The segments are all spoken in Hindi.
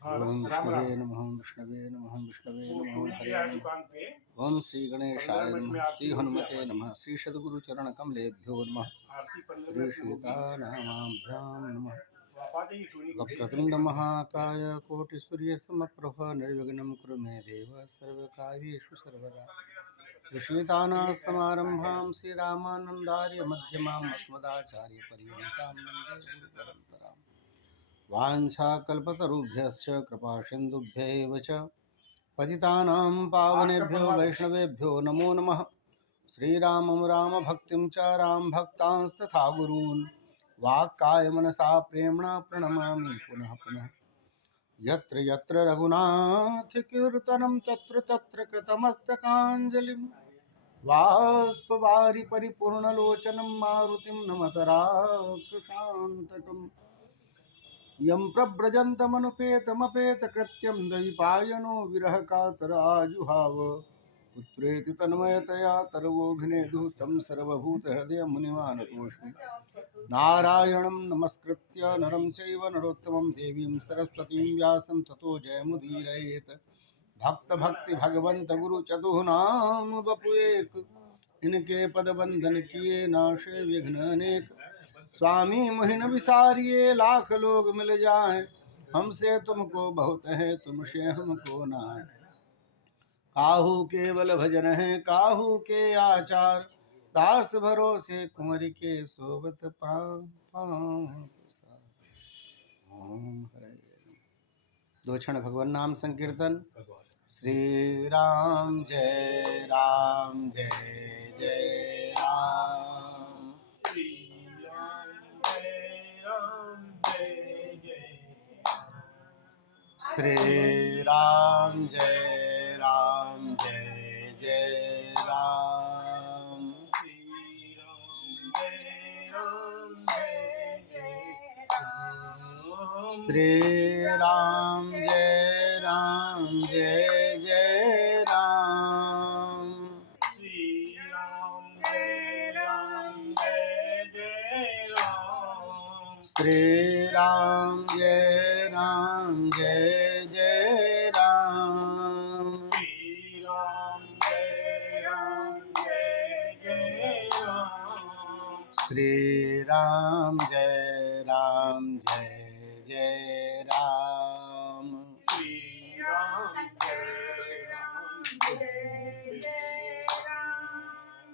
ओम विष्णवे नमः विष्णवे नमः विष्णवे नमः हरे नमः। ओम श्री गणेशाय नमः श्री हनुमते नमः श्री सद्गुरु चरण कमलेभ्यो नमः श्री सीतानामाभ्यां नमः। वक्रतुंड महाकाय कोटिसूर्य समप्रभ निर्विघ्नं कुरु मे देव सर्वकार्येषु सर्वदा। श्रीतानासमारम्भां श्रीरामानन्दार्य मध्यमाम् अस्मदाचार्यपर्यन्तां वन्दे गुरुपरम्पराम्। वाञ्छाकल्पतरुभ्यश्च कृपासिन्धुभ्यैव च पतितानां पावनेभ्यो वैष्णवेभ्यो नमो नमः। श्रीरामं रामभक्तिं च रामभक्तांस्तथा गुरून् वाक्कायमनसा प्रेम्णा प्रणमामि पुनः पुनः। यत्र यत्र रघुनाथकीर्तनं तत्र तत्र कृतमस्तकाञ्जलिं बाष्पवारि परिपूर्णलोचनं मारुतिं नमत राक्षसान्तकम्। यं प्रव्रजन्तमनुपेतमपेतकृत्यं द्वैपायनो विरहकातर आजुहाव पुत्रेति तन्मयतया तरवोऽभिनेदुः तं सर्वभूतहृदयमुनिमानतोऽस्मि। नारायणं नमस्कृत्य नरं चैव नरोत्तमं देवीं सरस्वतीं व्यासं ततो जयमुदीरयेत्। भक्त भगवंत गुरु चतुर्नाम बपु एक, इनके पद बंधन किए नाशे विघ्न अनेक। स्वामी मोहिन विसारिये लाख लोग मिल जाएं, हमसे तुमको बहुत है तुमसे हमको नाय। काहू केवल भजन है काहू के आचार, दास भरोसे कुंवर के सोबत ओम हरे। दो क्षण भगवान नाम संकीर्तन। श्री राम जय जय राम। श्री राम जय जय श्री राम जय जय राम। श्री राम जय श्री राम जय राम। श्री राम जय राम। श्री राम जय राम। श्री राम जय राम।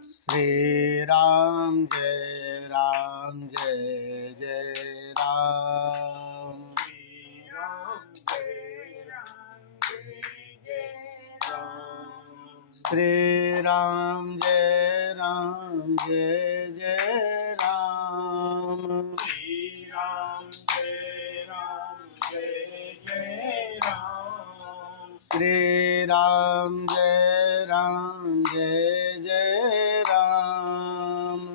श्री राम जय राम जय राम। श्री राम श्री राम जय राम श्री राम जय राम।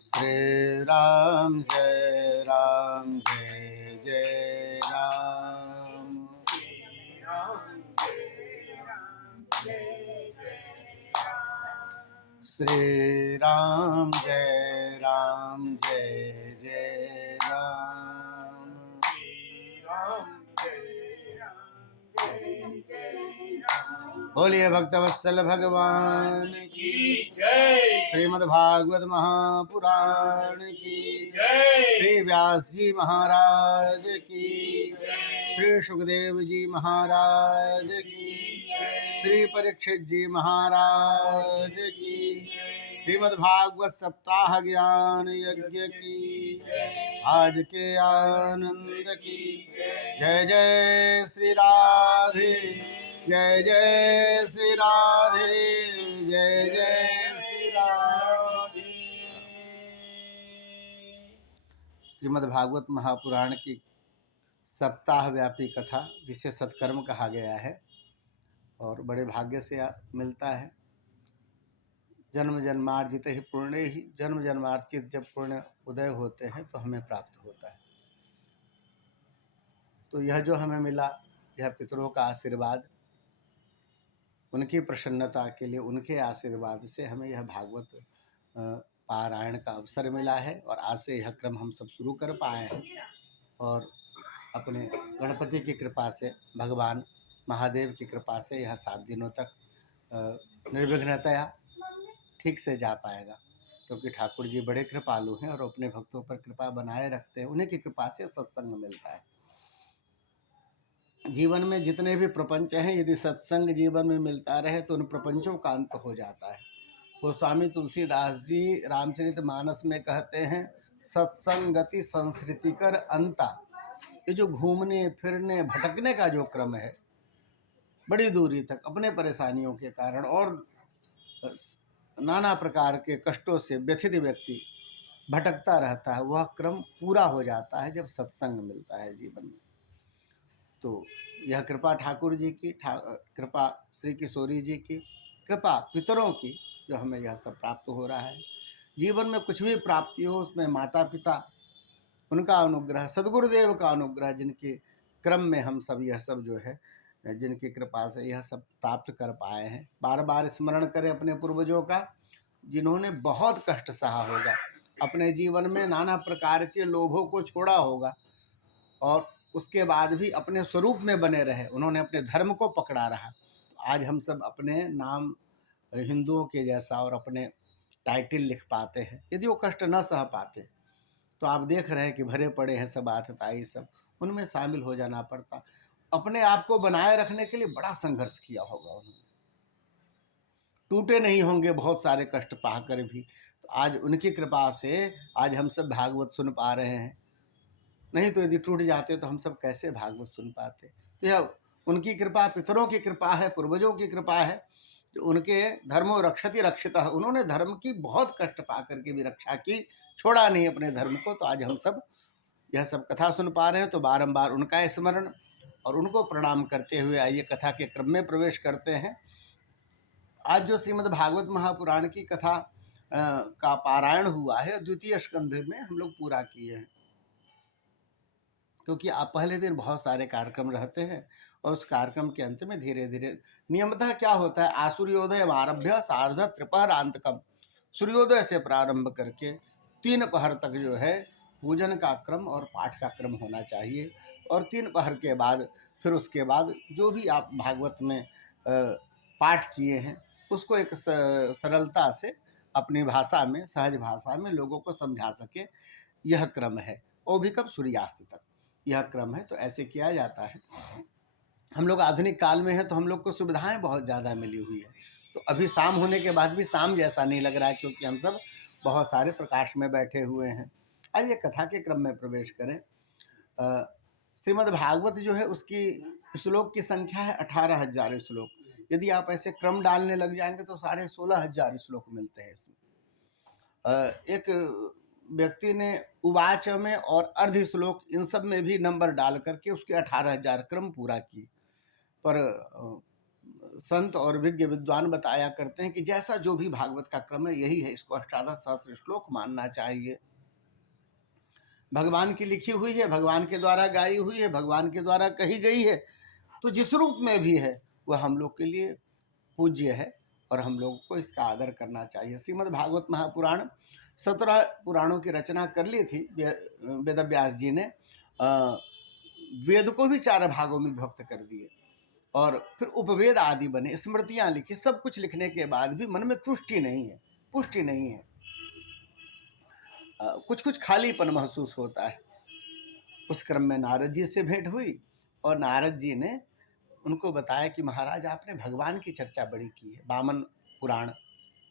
श्री राम श्री राम जय राम। श्री राम श्री राम जय राम श्री राम जय राम। बोलिए भक्तवत्सल भगवान की जय। श्रीमद्भागवत महापुराण की जय। श्री व्यास जी महाराज की जय। श्री सुखदेव जी महाराज की जय। श्री परीक्षित जी महाराज की जय। श्रीमद्भागवत सप्ताह ज्ञान यज्ञ की आज के आनंद की जय जय श्री राधे जय श्री राधे जय श्री राधे। श्रीमद्भागवत महापुराण की सप्ताह व्यापी कथा जिसे सत्कर्म कहा गया है और बड़े भाग्य से मिलता है। जन्म जन्मार्जित ही पुण्य ही, जन्म जन्मार्जित जब पुण्य उदय होते हैं तो हमें प्राप्त होता है। तो यह जो हमें मिला यह पितरों का आशीर्वाद, उनकी प्रसन्नता के लिए, उनके आशीर्वाद से हमें यह भागवत पारायण का अवसर मिला है और आज से यह क्रम हम सब शुरू कर पाए हैं। और अपने गणपति की कृपा से, भगवान महादेव की कृपा से यह 7 दिनों तक निर्विघ्नतया ठीक से जा पाएगा, क्योंकि ठाकुर जी बड़े कृपालु हैं और अपने भक्तों पर कृपा बनाए रखते हैं। उन्हीं की कृपा से सत्संग मिलता है। जीवन में जितने भी प्रपंच हैं, यदि सत्संग जीवन में मिलता रहे तो उन प्रपंचों का अंत हो जाता है। वो स्वामी तुलसीदास जी रामचरितमानस में कहते हैं, सत्संगति संस्कृति कर अंता। ये जो घूमने फिरने भटकने का जो क्रम है, बड़ी दूरी तक अपने परेशानियों के कारण और नाना प्रकार के कष्टों से व्यथित व्यक्ति भटकता रहता है, वह क्रम पूरा हो जाता है जब सत्संग मिलता है जीवन में। तो यह कृपा ठाकुर जी की, कृपा श्री किशोरी जी की, कृपा पितरों की, जो हमें यह सब प्राप्त हो रहा है। जीवन में कुछ भी प्राप्ति हो, उसमें माता पिता, उनका अनुग्रह, सदगुरुदेव का अनुग्रह, जिनके क्रम में हम सब यह सब जो है, जिनकी कृपा से यह सब प्राप्त कर पाए हैं। बार बार स्मरण करें अपने पूर्वजों का, जिन्होंने बहुत कष्ट सहा होगा, अपने जीवन में नाना प्रकार के लोभों को छोड़ा होगा और उसके बाद भी अपने स्वरूप में बने रहे, उन्होंने अपने धर्म को पकड़ा रहा। तो आज हम सब अपने नाम हिंदुओं के जैसा और अपने टाइटल लिख पाते हैं। यदि वो कष्ट न सह पाते तो आप देख रहे हैं कि भरे पड़े हैं सब आतताई, सब उनमें शामिल हो जाना पड़ता। अपने आप को बनाए रखने के लिए बड़ा संघर्ष किया होगा उन्होंने, टूटे नहीं होंगे बहुत सारे कष्ट पाकर भी। तो आज उनकी कृपा से आज हम सब भागवत सुन पा रहे हैं, नहीं तो यदि टूट जाते तो हम सब कैसे भागवत सुन पाते। तो यह उनकी कृपा, पितरों की कृपा है, पूर्वजों की कृपा है, जो उनके धर्मो रक्षति रक्षितः, उन्होंने धर्म की बहुत कष्ट पा करके भी रक्षा की, छोड़ा नहीं अपने धर्म को। तो आज हम सब यह सब कथा सुन पा रहे हैं, तो बारंबार उनका स्मरण और उनको प्रणाम करते हुए आइए कथा के क्रम में प्रवेश करते हैं। आज जो श्रीमद् भागवत महापुराण की कथा का पारायण हुआ है, द्वितीय स्कंध में हम लोग पूरा किए हैं, क्योंकि आप पहले दिन बहुत सारे कार्यक्रम रहते हैं और उस कार्यक्रम के अंत में धीरे धीरे नियमतः क्या होता है, आसूर्योदय आरभ्य सार्ध त्रिपहरांतकम, सूर्योदय से प्रारंभ करके 3 पहर तक जो है पूजन का क्रम और पाठ का क्रम होना चाहिए। और 3 पहर के बाद फिर उसके बाद जो भी आप भागवत में पाठ किए हैं उसको एक सरलता से अपनी भाषा में, सहज भाषा में लोगों को समझा सके, यह क्रम है। वो भी कब, सूर्यास्त तक यह क्रम है। तो ऐसे किया जाता है। हम लोग आधुनिक काल में हैं तो हम लोग को सुविधाएं बहुत ज़्यादा मिली हुई है, तो अभी शाम होने के बाद भी शाम जैसा नहीं लग रहा है, क्योंकि हम सब बहुत सारे प्रकाश में बैठे हुए हैं। आइए कथा के क्रम में प्रवेश करें। श्रीमद् भागवत जो है उसकी श्लोक की संख्या है 18,000 श्लोक। यदि आप ऐसे क्रम डालने लग जाएंगे तो 16,500 श्लोक मिलते हैं इसमें। एक व्यक्ति ने उवाच में और अर्ध श्लोक, इन सब में भी नंबर डाल करके उसके 18,000 क्रम पूरा किए। पर संत और विज्ञ विद्वान बताया करते हैं कि जैसा जो भी भागवत का क्रम है यही है, इसको 18,000 श्लोक मानना चाहिए। भगवान की लिखी हुई है, भगवान के द्वारा गाई हुई है, भगवान के द्वारा कही गई है, तो जिस रूप में भी है वह हम लोग के लिए पूज्य है और हम लोग को इसका आदर करना चाहिए। श्रीमद् भागवत महापुराण 17 पुराणों की रचना कर ली थी वेदव्यास जी ने। वेद को भी 4 भागों में विभक्त कर दिए और फिर उपवेद आदि बने, स्मृतियां लिखी। सब कुछ लिखने के बाद भी मन में तुष्टि नहीं है, पुष्टि नहीं है, कुछ कुछ खालीपन महसूस होता है। उस क्रम में नारद जी से भेंट हुई और नारद जी ने उनको बताया कि महाराज आपने भगवान की चर्चा बड़ी की है, वामन पुराण,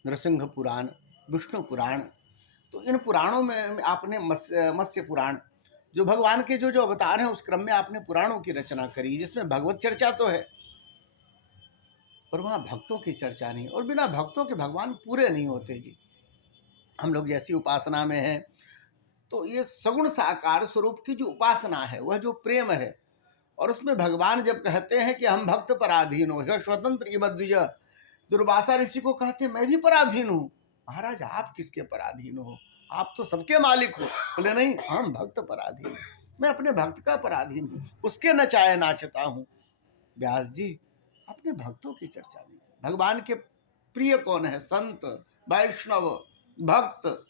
नृसिंह पुराण, विष्णु पुराण, तो इन पुराणों में आपने मत्स्य पुराण, जो भगवान के जो जो अवतार हैं उस क्रम में आपने पुराणों की रचना करी, जिसमें भगवत चर्चा तो है पर वहाँ भक्तों की चर्चा नहीं, और बिना भक्तों के भगवान पूरे नहीं होते जी। हम लोग जैसी उपासना में हैं तो ये सगुण साकार स्वरूप की जो उपासना है, वह जो प्रेम है, और उसमें भगवान जब कहते हैं कि हम भक्त पराधीन हो, स्वतंत्र इबद्विज, दुर्वासा ऋषि को कहते मैं भी पराधीन हूँ। महाराज आप किसके पराधीन हो, आप तो सबके मालिक हो। बोले नहीं, हम भक्त पराधीन, मैं अपने भक्त का पराधीन हूँ, उसके नचाए नाचता हूँ। व्यास जी आपने भक्तों की चर्चा नहीं की, भगवान के प्रिय कौन है, संत, वैष्णव, भक्त,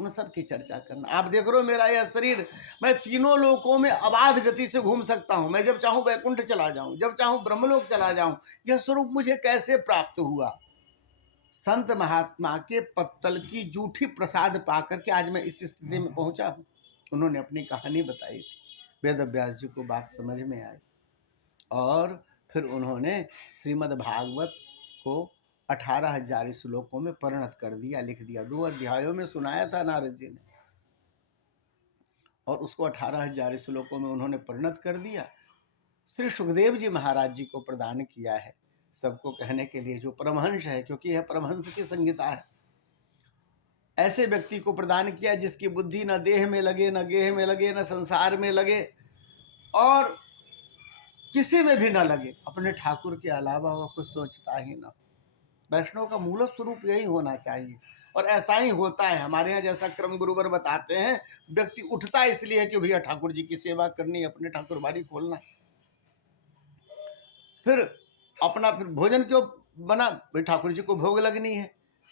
उन सब की चर्चा करना। आप देख रहे हो मेरा यह शरीर, मैं तीनों लोकों में अबाध गति से घूम सकता हूं। मैं जब चाहूं वैकुंठ चला जाऊं, जब चाहूं ब्रह्मलोक चला जाऊं। यह स्वरूप मुझे कैसे प्राप्त हुआ? संत महात्मा के पत्तल की जूठी प्रसाद पाकर के आज मैं इस स्थिति में पहुंचा हूं। उन्होंने अपनी कहानी बताई थी, वेद व्यास जी को बात समझ में आई और फिर उन्होंने श्रीमद् भागवत को 18,000 श्लोकों में परिणत कर दिया, लिख दिया। 2 अध्यायों में सुनाया था नारद जी ने और उसको 18,000 श्लोकों में उन्होंने परिणत कर दिया। श्री सुखदेव जी महाराज जी को प्रदान किया है, सबको कहने के लिए, जो परमहंस है, क्योंकि यह परमहंस की संहिता है। ऐसे व्यक्ति को प्रदान किया जिसकी बुद्धि न देह में लगे, न गेह में लगे, न संसार में लगे और किसी में भी न लगे। अपने ठाकुर के अलावा वह कुछ सोचता ही न। वैष्णव का मूल स्वरूप यही होना चाहिए और ऐसा ही होता है। हमारे यहाँ जैसा क्रम गुरुवर बताते हैं, व्यक्ति उठता इसलिए है कि भैया ठाकुर जी की सेवा करनी है, अपने ठाकुर बाड़ी खोलना है। फिर फिर भोजन क्यों बना? भाई ठाकुर जी को भोग लगनी है,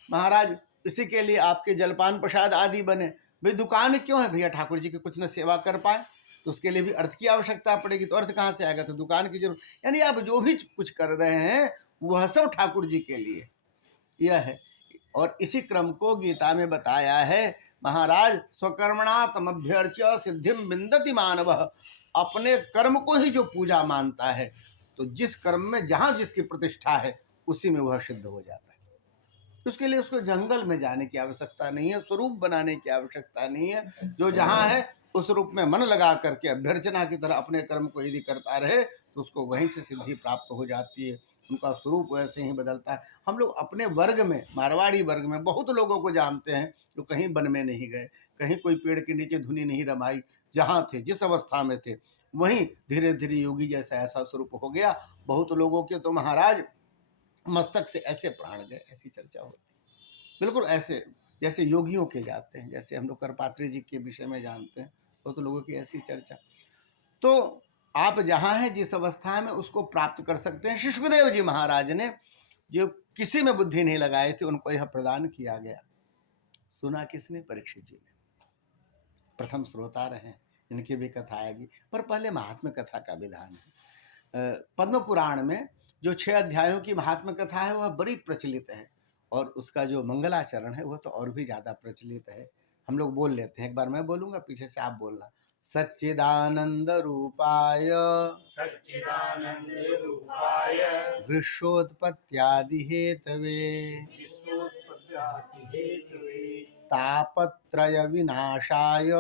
महाराज इसी के लिए आपके जलपान प्रसाद आदि बने। भाई दुकान क्यों है? भैया ठाकुर जी की कुछ न सेवा कर पाए तो उसके लिए भी अर्थ की आवश्यकता पड़ेगी। तो अर्थ कहाँ से आएगा? तो दुकान की जरूरत। यानी आप जो भी कुछ कर रहे हैं वह सब ठाकुर जी के लिए यह है। और इसी क्रम को गीता में बताया है, महाराज स्वकर्मणा तमभ्यर्च्य सिद्धिम विन्दति मानव। अपने कर्म को ही जो पूजा मानता है तो जिस कर्म में जहां जिसकी प्रतिष्ठा है उसी में वह सिद्ध हो जाता है। उसके लिए उसको जंगल में जाने की आवश्यकता नहीं है, स्वरूप बनाने की आवश्यकता नहीं है। जो जहां है उस रूप में मन लगा करके अभ्यर्चना की तरह अपने कर्म को यदि करता रहे तो उसको वहीं से सिद्धि प्राप्त हो जाती है। उनका स्वरूप वैसे ही बदलता है। हम लोग अपने वर्ग में, मारवाड़ी वर्ग में बहुत लोगों को जानते हैं जो कहीं वन में नहीं गए, कहीं कोई पेड़ के नीचे धुनी नहीं रमाई, जहाँ थे जिस अवस्था में थे वहीं धीरे धीरे योगी जैसा ऐसा स्वरूप हो गया। बहुत लोगों के तो महाराज मस्तक से ऐसे प्राण गए, ऐसी चर्चा होती, बिल्कुल ऐसे जैसे योगियों के जाते हैं, जैसे हम लोग करपात्री जी के विषय में जानते हैं, बहुत लोगों की ऐसी चर्चा। तो आप जहाँ हैं जिस अवस्था में उसको प्राप्त कर सकते हैं। सुखदेव जी महाराज ने जो किसी में बुद्धि नहीं लगाए थे उनको यह प्रदान किया गया। सुना किसने? परीक्षित जी ने। प्रथम श्रोता रहे, इनकी भी कथा आएगी, पर पहले महात्म्य कथा का विधान है। पद्म पुराण में जो 6 अध्यायों की महात्म्य कथा है वह बड़ी प्रचलित है और उसका जो मंगलाचरण है वह तो और भी ज्यादा प्रचलित है। हम लोग बोल लेते हैं, एक बार मैं बोलूंगा पीछे से आप बोलना। सच्चिदानंद रूपाय सच्चिदानंद रूपाय विश्वोत्पत्त्यादि हेतवे विश्वोत्पत्त्यादि हेतवे तापत्रय विनाशाय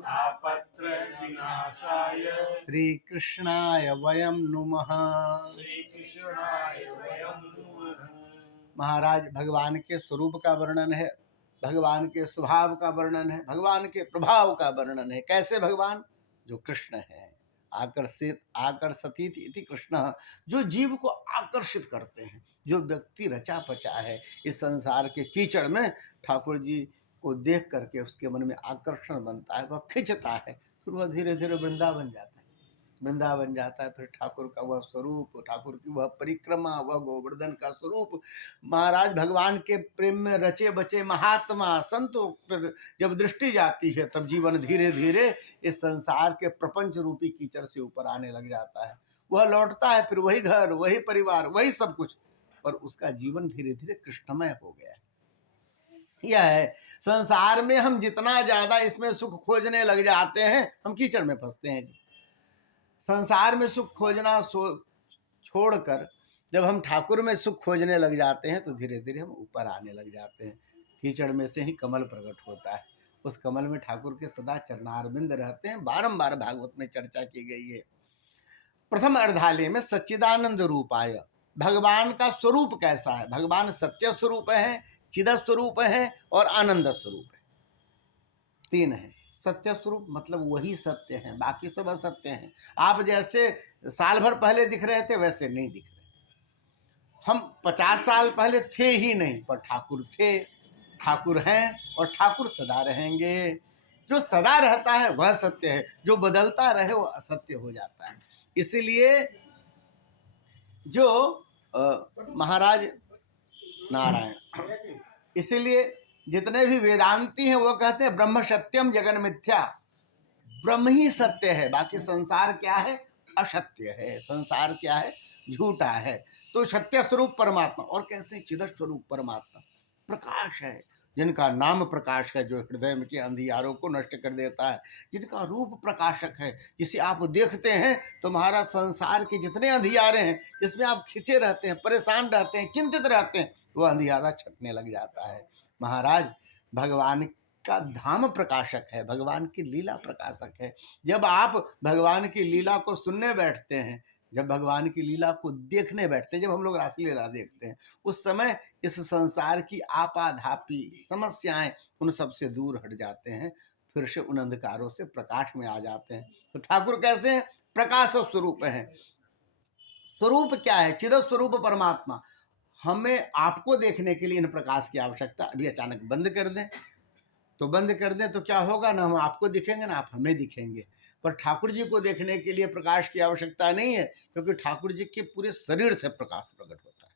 तापत्रय विनाशाय श्रीकृष्णाय वयं नुमः। श्रीकृष्णाय वयं नुमः। महाराज भगवान के स्वरूप का वर्णन है, भगवान के स्वभाव का वर्णन है, भगवान के प्रभाव का वर्णन है। कैसे भगवान? जो कृष्ण है, आकर्षित इति कृष्ण, जो जीव को आकर्षित करते हैं। जो व्यक्ति रचा पचा है इस संसार के कीचड़ में, ठाकुर जी को देख करके उसके मन में आकर्षण बनता है, वह खिंचता है, फिर वह धीरे धीरे वृंदावन जाता है, वृंदावन जाता है। फिर ठाकुर का वह स्वरूप, ठाकुर की वह परिक्रमा, वह गोवर्धन का स्वरूप। महाराज भगवान के प्रेम में रचे बचे महात्मा संतों पर जब दृष्टि जाती है तब जीवन धीरे धीरे इस संसार के प्रपंच रूपी कीचड़ से ऊपर आने लग जाता है। वह लौटता है, फिर वही घर, वही परिवार, वही सब कुछ, पर उसका जीवन धीरे धीरे कृष्णमय हो गया है। यह है संसार में हम जितना ज्यादा इसमें सुख खोजने लग जाते हैं हम कीचड़ में फंसते हैं जी। संसार में सुख खोजना छोड़कर जब हम ठाकुर में सुख खोजने लग जाते हैं तो धीरे धीरे हम ऊपर आने लग जाते हैं। कीचड़ में से ही कमल प्रकट होता है, उस कमल में ठाकुर के सदा चरणारविंद रहते हैं। बारंबार भागवत में चर्चा की गई है। प्रथम अर्धालय में सच्चिदानंद रूपाय, भगवान का स्वरूप कैसा है? भगवान सत्य स्वरूप है, चिद स्वरूप है और आनंद स्वरूप है। 3 है। सत्य स्वरूप मतलब वही सत्य है, बाकी सब असत्य हैं। आप जैसे साल भर पहले दिख रहे थे वैसे नहीं दिख रहे। हम 50 साल पहले थे ही नहीं, पर ठाकुर थे, ठाकुर हैं और ठाकुर सदा रहेंगे। जो सदा रहता है वह सत्य है, जो बदलता रहे वह असत्य हो जाता है। इसलिए जो महाराज नारायण, इसीलिए जितने भी वेदांती हैं वो कहते हैं ब्रह्म सत्यम जगन मिथ्या, ब्रह्म ही सत्य है, बाकी संसार क्या है, असत्य है, संसार क्या है, झूठा है। तो सत्य स्वरूप परमात्मा, और कैसे चिद स्वरूप परमात्मा प्रकाश है, जिनका नाम प्रकाश है, जो हृदय में के अंधियारों को नष्ट कर देता है, जिनका रूप प्रकाशक है, जिसे आप देखते हैं तो महाराज संसार के जितने अंधियारे हैं जिसमें आप खिंचे रहते हैं, परेशान रहते हैं, चिंतित रहते हैं, वो अंधियारा छटने लग जाता है। महाराज भगवान का धाम प्रकाशक है, भगवान की लीला प्रकाशक है। जब आप भगवान की लीला को सुनने बैठते हैं, जब भगवान की लीला को देखने बैठते हैं, जब हम लोग रासलीला देखते हैं, उस समय इस संसार की आपाधापी समस्याएं उन सबसे दूर हट जाते हैं, फिर से उन अंधकारों से प्रकाश में आ जाते हैं। तो ठाकुर कैसे हैं, प्रकाश स्वरूप हैं। स्वरूप क्या है, चिद स्वरूप परमात्मा। हमें आपको देखने के लिए इन प्रकाश की आवश्यकता, अभी अचानक बंद कर दें तो बंद कर दें तो क्या होगा, ना हम आपको दिखेंगे ना आप हमें दिखेंगे। पर ठाकुर जी को देखने के लिए प्रकाश की आवश्यकता नहीं है, क्योंकि ठाकुर जी के पूरे शरीर से प्रकाश प्रकट होता है,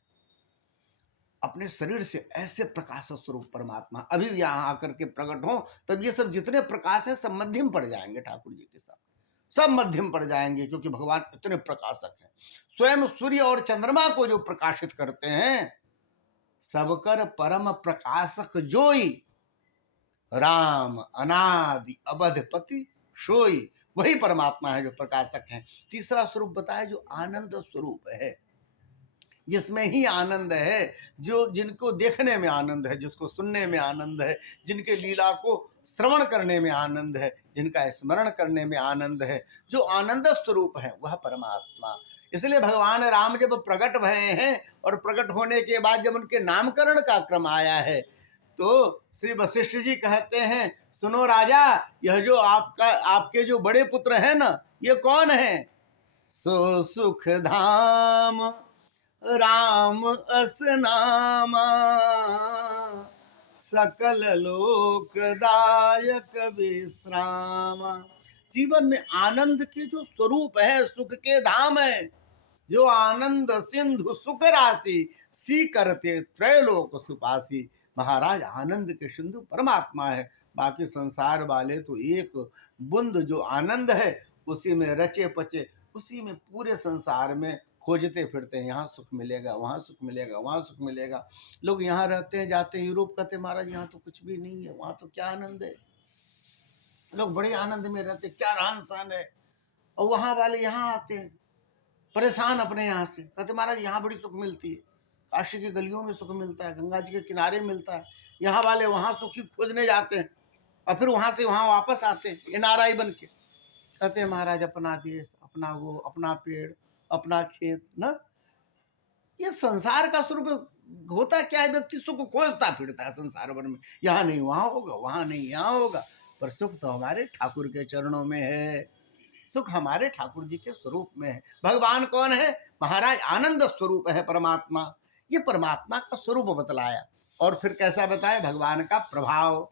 अपने शरीर से ऐसे प्रकाश स्वरूप परमात्मा अभी यहाँ आकर के प्रकट हो, तब ये सब जितने प्रकाश है सब मध्यम पड़ जाएंगे, ठाकुर जी के साथ सब मध्यम पड़ जाएंगे, क्योंकि भगवान इतने प्रकाशक हैं। स्वयं सूर्य और चंद्रमा को जो प्रकाशित करते हैं, सबकर परम प्रकाशक जोई, राम अनादि अबधपति सोई, वही परमात्मा है जो प्रकाशक है। तीसरा स्वरूप बताया जो आनंद स्वरूप है, जिसमें ही आनंद है, जो जिनको देखने में आनंद है, जिसको सुनने में आनंद है, जिनके लीला को श्रवण करने में आनंद है, जिनका स्मरण करने में आनंद है, जो आनंद स्वरूप है वह परमात्मा। इसलिए भगवान राम जब प्रकट भये हैं और प्रकट होने के बाद जब उनके नामकरण का क्रम आया है, तो श्री वशिष्ठ जी कहते हैं, सुनो राजा, यह जो आपके जो बड़े पुत्र हैं ना, ये कौन है? सो सुख धाम राम अस नामा, सकल लोकदायक विश्रामा। जीवन में आनंद के जो स्वरूप है, सुख के धाम है, जो आनंद सिंधु सुख राशि, सी करते त्रैलोक सुपासी। महाराज आनंद के सिंधु परमात्मा है, बाकी संसार वाले तो एक बूंद जो आनंद है उसी में रचे पचे, उसी में पूरे संसार में खोजते फिरते हैं, यहाँ सुख मिलेगा, वहाँ सुख मिलेगा, वहाँ सुख मिलेगा। लोग यहाँ रहते हैं, जाते हैं यूरोप, कहते हैं महाराज यहाँ तो कुछ भी नहीं है, वहाँ तो क्या आनंद है, लोग बड़े आनंद में रहते, क्या रहन सहन है। और वहाँ वाले यहाँ आते हैं परेशान अपने यहाँ से, कहते महाराज यहाँ बड़ी सुख मिलती है, काशी की गलियों में सुख मिलता है, गंगा जी के किनारे मिलता है। यहाँ वाले वहाँ सुखी खोजने जाते हैं और फिर वहाँ से वहाँ वापस आते हैं एनआरआई बन के, कहते हैं महाराज अपना देश, अपना वो, अपना पेड़, अपना खेत ना। ये संसार का स्वरूप होता क्या है, व्यक्ति सुख खोजता फिरता है संसार भर में, यहाँ नहीं वहाँ होगा, वहाँ नहीं यहाँ होगा, पर सुख तो हमारे ठाकुर के चरणों में है, सुख हमारे ठाकुर जी के स्वरूप में है। भगवान कौन है महाराज? आनंद स्वरूप है परमात्मा। ये परमात्मा का स्वरूप बतलाया, और फिर कैसा बताया भगवान का प्रभाव,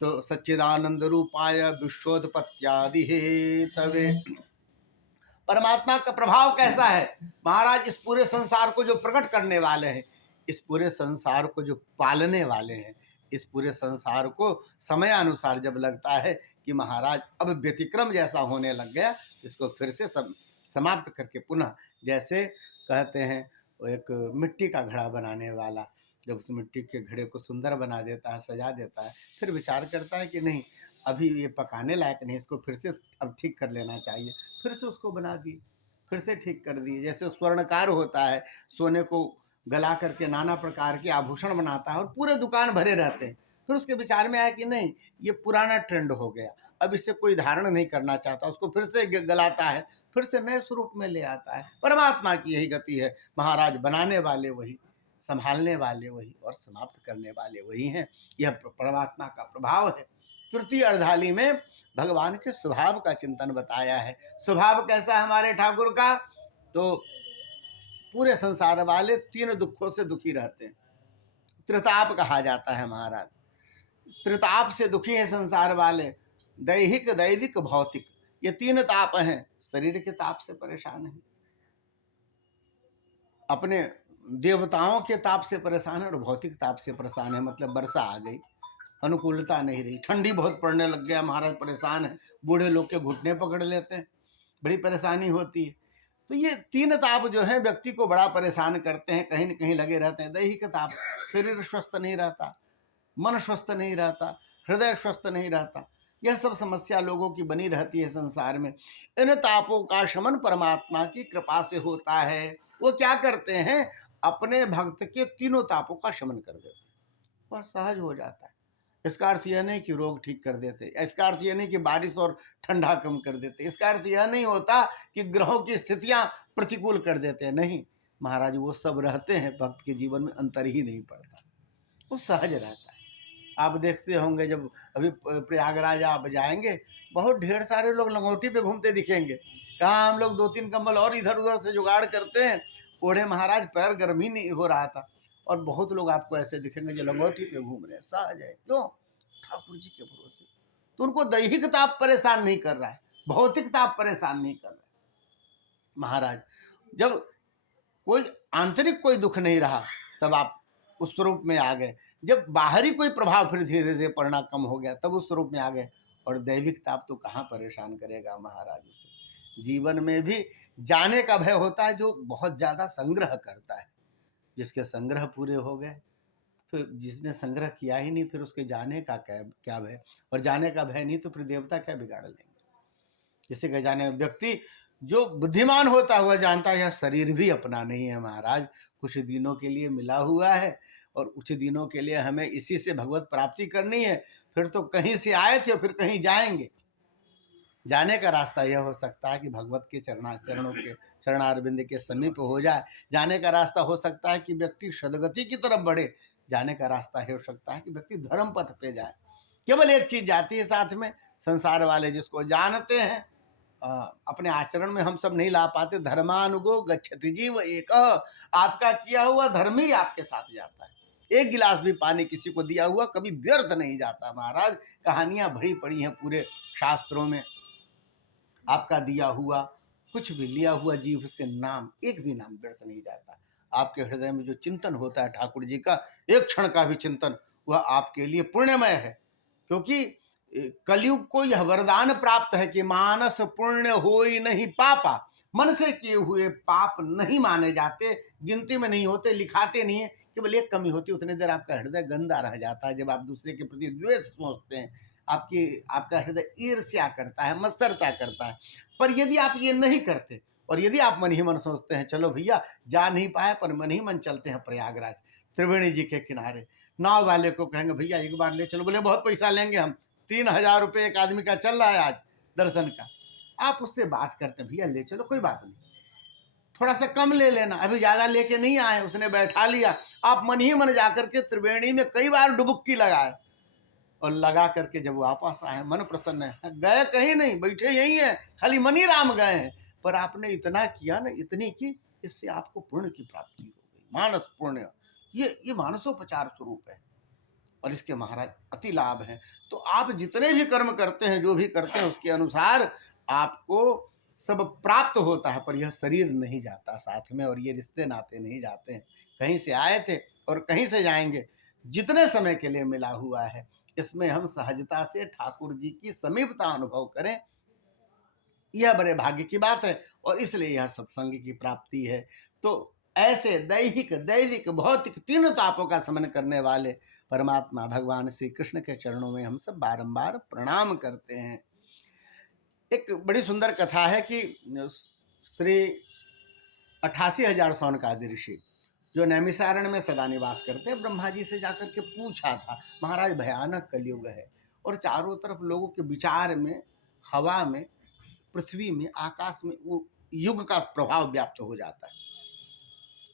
तो सच्चिदानंद रूपाय विश्वोत्पत्त्यादि हेतवे, परमात्मा का प्रभाव कैसा है महाराज? इस पूरे संसार को जो प्रकट करने वाले हैं, इस पूरे संसार को जो पालने वाले हैं, इस पूरे संसार को समय अनुसार जब लगता है कि महाराज अब व्यतिक्रम जैसा होने लग गया, इसको फिर से समाप्त करके पुनः, जैसे कहते हैं वो एक मिट्टी का घड़ा बनाने वाला जब उस मिट्टी के घड़े को सुंदर बना देता है, सजा देता है, फिर विचार करता है कि नहीं अभी ये पकाने लायक नहीं, इसको फिर से अब ठीक कर लेना चाहिए, फिर से उसको बना दिए, फिर से ठीक कर दिए। जैसे स्वर्णकार होता है, सोने को गला करके नाना प्रकार के आभूषण बनाता है और पूरे दुकान भरे रहते हैं, फिर उसके विचार में आया कि नहीं ये पुराना ट्रेंड हो गया, अब इसे कोई धारण नहीं करना चाहता, उसको फिर से गलाता है, फिर से नए स्वरूप में ले आता है। परमात्मा की यही गति है महाराज, बनाने वाले वही, संभालने वाले वही और समाप्त करने वाले वही हैं। यह परमात्मा का प्रभाव है। तृतीय अर्धाली में भगवान के स्वभाव का चिंतन बताया है। स्वभाव कैसा है हमारे ठाकुर का? तो पूरे संसार वाले तीन दुखों से दुखी रहते हैं, त्रिताप कहा जाता है महाराज। त्रिताप से दुखी है संसार वाले, दैहिक दैविक भौतिक, ये तीन ताप हैं। शरीर के ताप से परेशान है, अपने देवताओं के ताप से परेशान है और भौतिक ताप से परेशान है। मतलब वर्षा आ गई, अनुकूलता नहीं रही, ठंडी बहुत पड़ने लग गया, महाराज परेशान है, बूढ़े लोग के घुटने पकड़ लेते हैं, बड़ी परेशानी होती है। तो ये तीन ताप जो है व्यक्ति को बड़ा परेशान करते हैं, कहीं न कहीं लगे रहते हैं। दैहिक ताप, शरीर स्वस्थ नहीं रहता, मन स्वस्थ नहीं रहता, हृदय स्वस्थ नहीं रहता, यह सब समस्या लोगों की बनी रहती है संसार में। इन तापों का शमन परमात्मा की कृपा से होता है। वो क्या करते हैं, अपने भक्त के तीनों तापों का शमन कर देते हैं, वह सहज हो जाता है। इसका अर्थ यह नहीं कि रोग ठीक कर देते, इसका अर्थ यह नहीं कि बारिश और ठंडा कम कर देते, इसका अर्थ यह नहीं होता कि ग्रहों की स्थितियां प्रतिकूल कर देते हैं। नहीं महाराज, वो सब रहते हैं, भक्त के जीवन में अंतर ही नहीं पड़ता, वो सहज रहता है। आप देखते होंगे जब अभी प्रयागराज आप जाएंगे, बहुत ढेर सारे लोग लंगोटी पे घूमते दिखेंगे। कहाँ हम लोग 2-3 कंबल और इधर उधर से जुगाड़ करते हैं, ओढ़े महाराज, पैर गर्म ही नहीं हो रहा था। और बहुत लोग आपको ऐसे दिखेंगे जो लंगोटी पे घूम रहे हैं, सहज है। क्यों? ठाकुर जी के भरोसे। तो उनको दैहिक ताप परेशान नहीं कर रहा है, भौतिक ताप परेशान नहीं कर रहा है। महाराज जब कोई आंतरिक कोई दुख नहीं रहा, तब आप उस स्वरूप में आ गए। जब बाहरी कोई प्रभाव फिर धीरे धीरे पड़ना कम हो गया, तब उस स्वरूप में आ गए। और दैविक ताप तो कहाँ परेशान करेगा महाराज उसे। जीवन में भी जाने का भय होता है जो बहुत ज्यादा संग्रह करता है। जिसके संग्रह पूरे हो गए, फिर जिसने संग्रह किया ही नहीं, फिर उसके जाने का क्या भय। और जाने का भय नहीं तो फिर देवता क्या बिगाड़ लेंगे। जिसे कह जाने व्यक्ति जो बुद्धिमान होता हुआ जानता है यह शरीर भी अपना नहीं है महाराज, कुछ दिनों के लिए मिला हुआ है और कुछ दिनों के लिए हमें इसी से भगवत प्राप्ति करनी है। फिर तो कहीं से आए थे फिर कहीं जाएंगे। जाने का रास्ता यह हो सकता है कि भगवत के चरणों के चरणारविंद के समीप हो जाए। जाने का रास्ता हो सकता है कि व्यक्ति सदगति की तरफ बढ़े। जाने का रास्ता हो सकता है कि व्यक्ति धर्म पथ पे जाए। केवल एक चीज जाती है साथ में, संसार वाले जिसको जानते हैं, अपने आचरण में हम सब नहीं ला पाते। धर्मानुगो गच्छति जीव एक, आपका किया हुआ धर्म ही आपके साथ जाता है। एक गिलास भी पानी किसी को दिया हुआ कभी व्यर्थ नहीं जाता महाराज। कहानियां भरी पड़ी हैं पूरे शास्त्रों में। आपका दिया हुआ कुछ भी लिया हुआ जीव से नाम, एक भी नाम व्यर्थ नहीं जाता। आपके हृदय में जो चिंतन होता है ठाकुर जी का, एक क्षण का भी चिंतन, वह आपके लिए पुण्यमय है। क्योंकि कलयुग को यह वरदान प्राप्त है कि मानस पुण्य होई नहीं पापा। मन से किए हुए पाप नहीं माने जाते, गिनती में नहीं होते, लिखाते नहीं है। केवल एक कमी होती है, उतनी देर आपका हृदय गंदा रह जाता है। जब आप दूसरे के प्रति द्वेष सोचते हैं, आपका हृदय ईर्ष्या करता है, मत्सरता करता है। पर यदि आप ये नहीं करते और यदि आप मन ही मन सोचते हैं चलो भैया जा नहीं पाए पर मन ही मन चलते हैं प्रयागराज, त्रिवेणी जी के किनारे, नाव वाले को कहेंगे भैया एक बार ले चलो, बोले बहुत पैसा लेंगे हम, 3,000 रुपये एक आदमी का चल रहा है आज दर्शन का। आप उससे बात करते भैया ले चलो कोई बात नहीं, थोड़ा सा कम ले लेना, अभी ज्यादा लेके नहीं आए। उसने बैठा लिया, आप मन ही मन जाकर के त्रिवेणी में कई बार डुबुक्की लगाए और लगा करके जब वापस आए मन प्रसन्न है। गए कहीं नहीं, बैठे यही है, खाली मनी राम गए हैं। पर आपने इतना किया ना, इतनी की, इससे आपको पुण्य की प्राप्ति हो गई। मानस पुण्य, ये मानसोपचार स्वरूप है और इसके महाराज अति लाभ है। तो आप जितने भी कर्म करते हैं, जो भी करते हैं, उसके अनुसार आपको सब प्राप्त होता है। पर यह शरीर नहीं जाता साथ में, और ये रिश्ते नाते नहीं जाते हैं। कहीं से आए थे और कहीं से जाएंगे। जितने समय के लिए मिला हुआ है, इसमें हम सहजता से ठाकुर जी की समीपता अनुभव करें, यह बड़े भाग्य की बात है। और इसलिए यह सत्संग की प्राप्ति है। तो ऐसे दैहिक, दैविक, भौतिक तीनों तापों का समन करने वाले परमात्मा भगवान श्री कृष्ण के चरणों में हम सब बारंबार प्रणाम करते हैं। एक बड़ी सुंदर कथा है कि श्री 88,000 सौनकादि ऋषि जो नैमिषारण्य में सदा निवास करते हैं, ब्रह्मा जी से जाकर के पूछा था महाराज भयानक कलयुग है और चारों तरफ लोगों के विचार में, हवा में, पृथ्वी में, आकाश में वो युग का प्रभाव व्याप्त हो जाता है।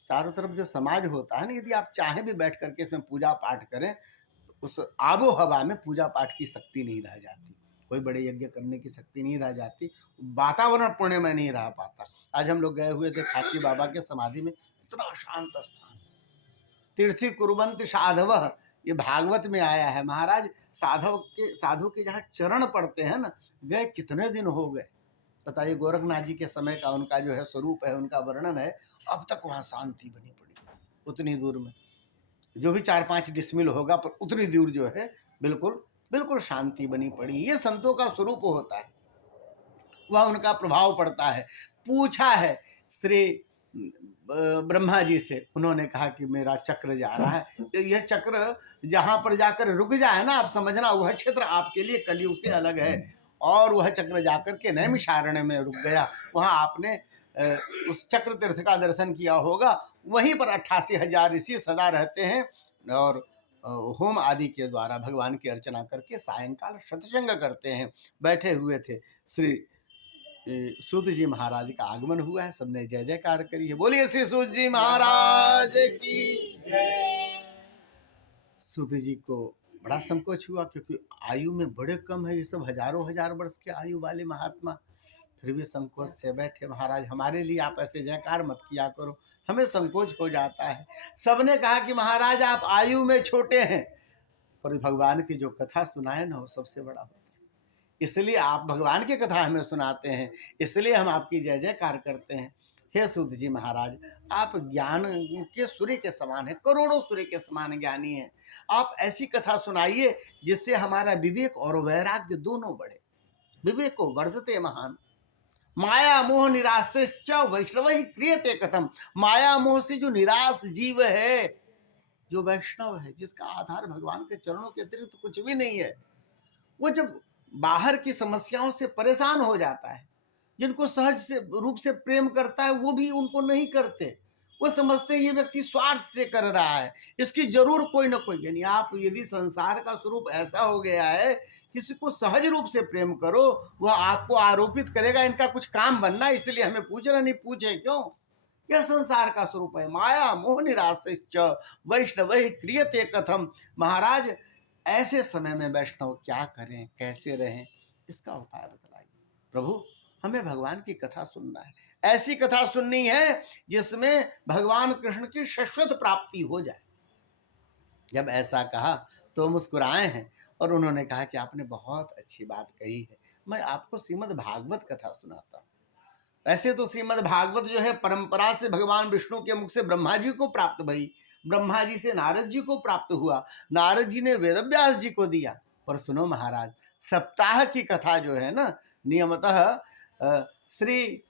चारों तरफ जो समाज होता है ना, यदि आप चाहे भी बैठ करके इसमें पूजा पाठ करें तो उस आबो हवा में पूजा पाठ की शक्ति नहीं रह जाती, कोई बड़े यज्ञ करने की शक्ति नहीं रह जाती, वातावरण पुण्य में नहीं रह पाता। आज हम लोग गए हुए थे खाकी बाबा के समाधि में, इतना शांत स्थान, तीर्थी कुर्वन्ति साधव, ये भागवत में आया है महाराज। साधु के जहाँ चरण पड़ते हैं ना, गए कितने दिन हो गए, बताइए, गोरखनाथ जी के समय का उनका जो है स्वरूप है, उनका वर्णन है। अब तक वहाँ शांति बनी पड़ी उतनी दूर में, जो भी 4-5 डिसमिल होगा, पर उतनी दूर जो है बिल्कुल बिल्कुल शांति बनी पड़ी। ये संतों का स्वरूप होता है, वह उनका प्रभाव पड़ता है। पूछा है श्री ब्रह्मा जी से, उन्होंने कहा कि मेरा चक्र जा रहा है, तो यह चक्र जहाँ पर जाकर रुक जाए ना, आप समझना वह क्षेत्र आपके लिए कलयुग से अलग है। और वह चक्र जाकर के नैमिषारण्य में रुक गया। वहाँ आपने उस चक्र तीर्थ का दर्शन किया होगा। वहीं पर 88,000 ऋषि सदा रहते हैं और होम आदि के द्वारा भगवान की अर्चना करके सायंकाल सत्संग करते हैं। बैठे हुए थे, श्री सूत जी महाराज का आगमन हुआ है। सबने जय जयकार करी है। बोलिए श्री सूत जी महाराज की। सूत जी को बड़ा संकोच हुआ, क्योंकि आयु में बड़े कम है, ये सब हजारों हजार वर्ष के आयु वाले महात्मा, फिर भी संकोच से बैठे। महाराज, हमारे लिए आप ऐसे जयकार मत किया करो, हमें संकोच हो जाता है। सबने कहा कि महाराज आप आयु में छोटे हैं, पर भगवान की जो कथा सुनाए ना, वो सबसे बड़ा होता है। इसलिए आप भगवान की कथा हमें सुनाते हैं, इसलिए हम आपकी जय जयकार करते हैं। हे सूत जी महाराज, आप ज्ञान के सूर्य के समान है, करोड़ों सूर्य के समान ज्ञानी हैं। आप ऐसी कथा सुनाइए जिससे हमारा विवेक और वैराग्य दोनों बढ़े। विवेक को वर्धते महान, माया मोह निराश वैष्णव ही क्रियते कथम। माया मोह से जो निराश जीव है, जो वैष्णव है, जिसका आधार भगवान के चरणों के अतिरिक्त तो कुछ भी नहीं है, वो जब बाहर की समस्याओं से परेशान हो जाता है, जिनको सहज से रूप से प्रेम करता है, वो भी उनको नहीं करते। वो समझते हैं ये व्यक्ति स्वार्थ से कर रहा है, इसकी जरूर कोई ना कोई। यानी आप यदि संसार का स्वरूप ऐसा हो गया है, किसी को सहज रूप से प्रेम करो, वह आपको आरोपित करेगा इनका कुछ काम बनना, इसलिए हमें पूछ रहा, नहीं पूछे क्यों। यह संसार का स्वरूप है। माया मोह निराश वैष्णव क्रियते कथम। महाराज, ऐसे समय में वैष्णव क्या करें, कैसे रहें, इसका उपाय बतलाइए। प्रभु, हमें भगवान की कथा सुनना है, ऐसी कथा सुननी है जिसमें भगवान कृष्ण की शाश्वत प्राप्ति हो जाए। जब ऐसा कहा तो मुस्कुराए हैं और उन्होंने कहा कि आपने बहुत अच्छी बात कही है, मैं आपको श्रीमद् भागवत कथा सुनाता हूँ। ऐसे तो श्रीमद् भागवत जो है परंपरा से भगवान विष्णु के मुख से ब्रह्मा जी को प्राप्त भई, ब्रह्मा जी से नारद जी को प्राप्त हुआ, नारद जी ने वेदव्यास जी को दिया। पर सुनो महाराज, सप्ताह की कथा जो है ना, नियमतः श्री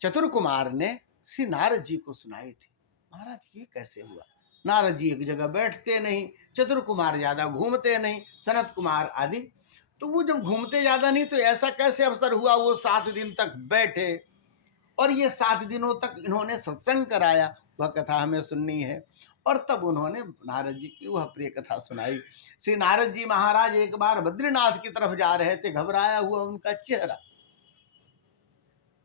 चतुर कुमार ने श्री नारद जी को सुनाई थी। महाराज, ये कैसे हुआ? नारद जी एक जगह बैठते नहीं, चतुर कुमार ज्यादा घूमते नहीं, सनत कुमार आदि। तो वो जब घूमते ज्यादा नहीं, तो ऐसा कैसे अवसर हुआ वो 7 दिन तक बैठे, और ये 7 दिनों तक इन्होंने सत्संग कराया। वह कथा हमें सुननी है। और तब उन्होंने नारद जी की वह प्रिय कथा सुनाई। श्री नारद जी महाराज एक बार बद्रीनाथ की तरफ जा रहे थे, घबराया हुआ उनका चेहरा,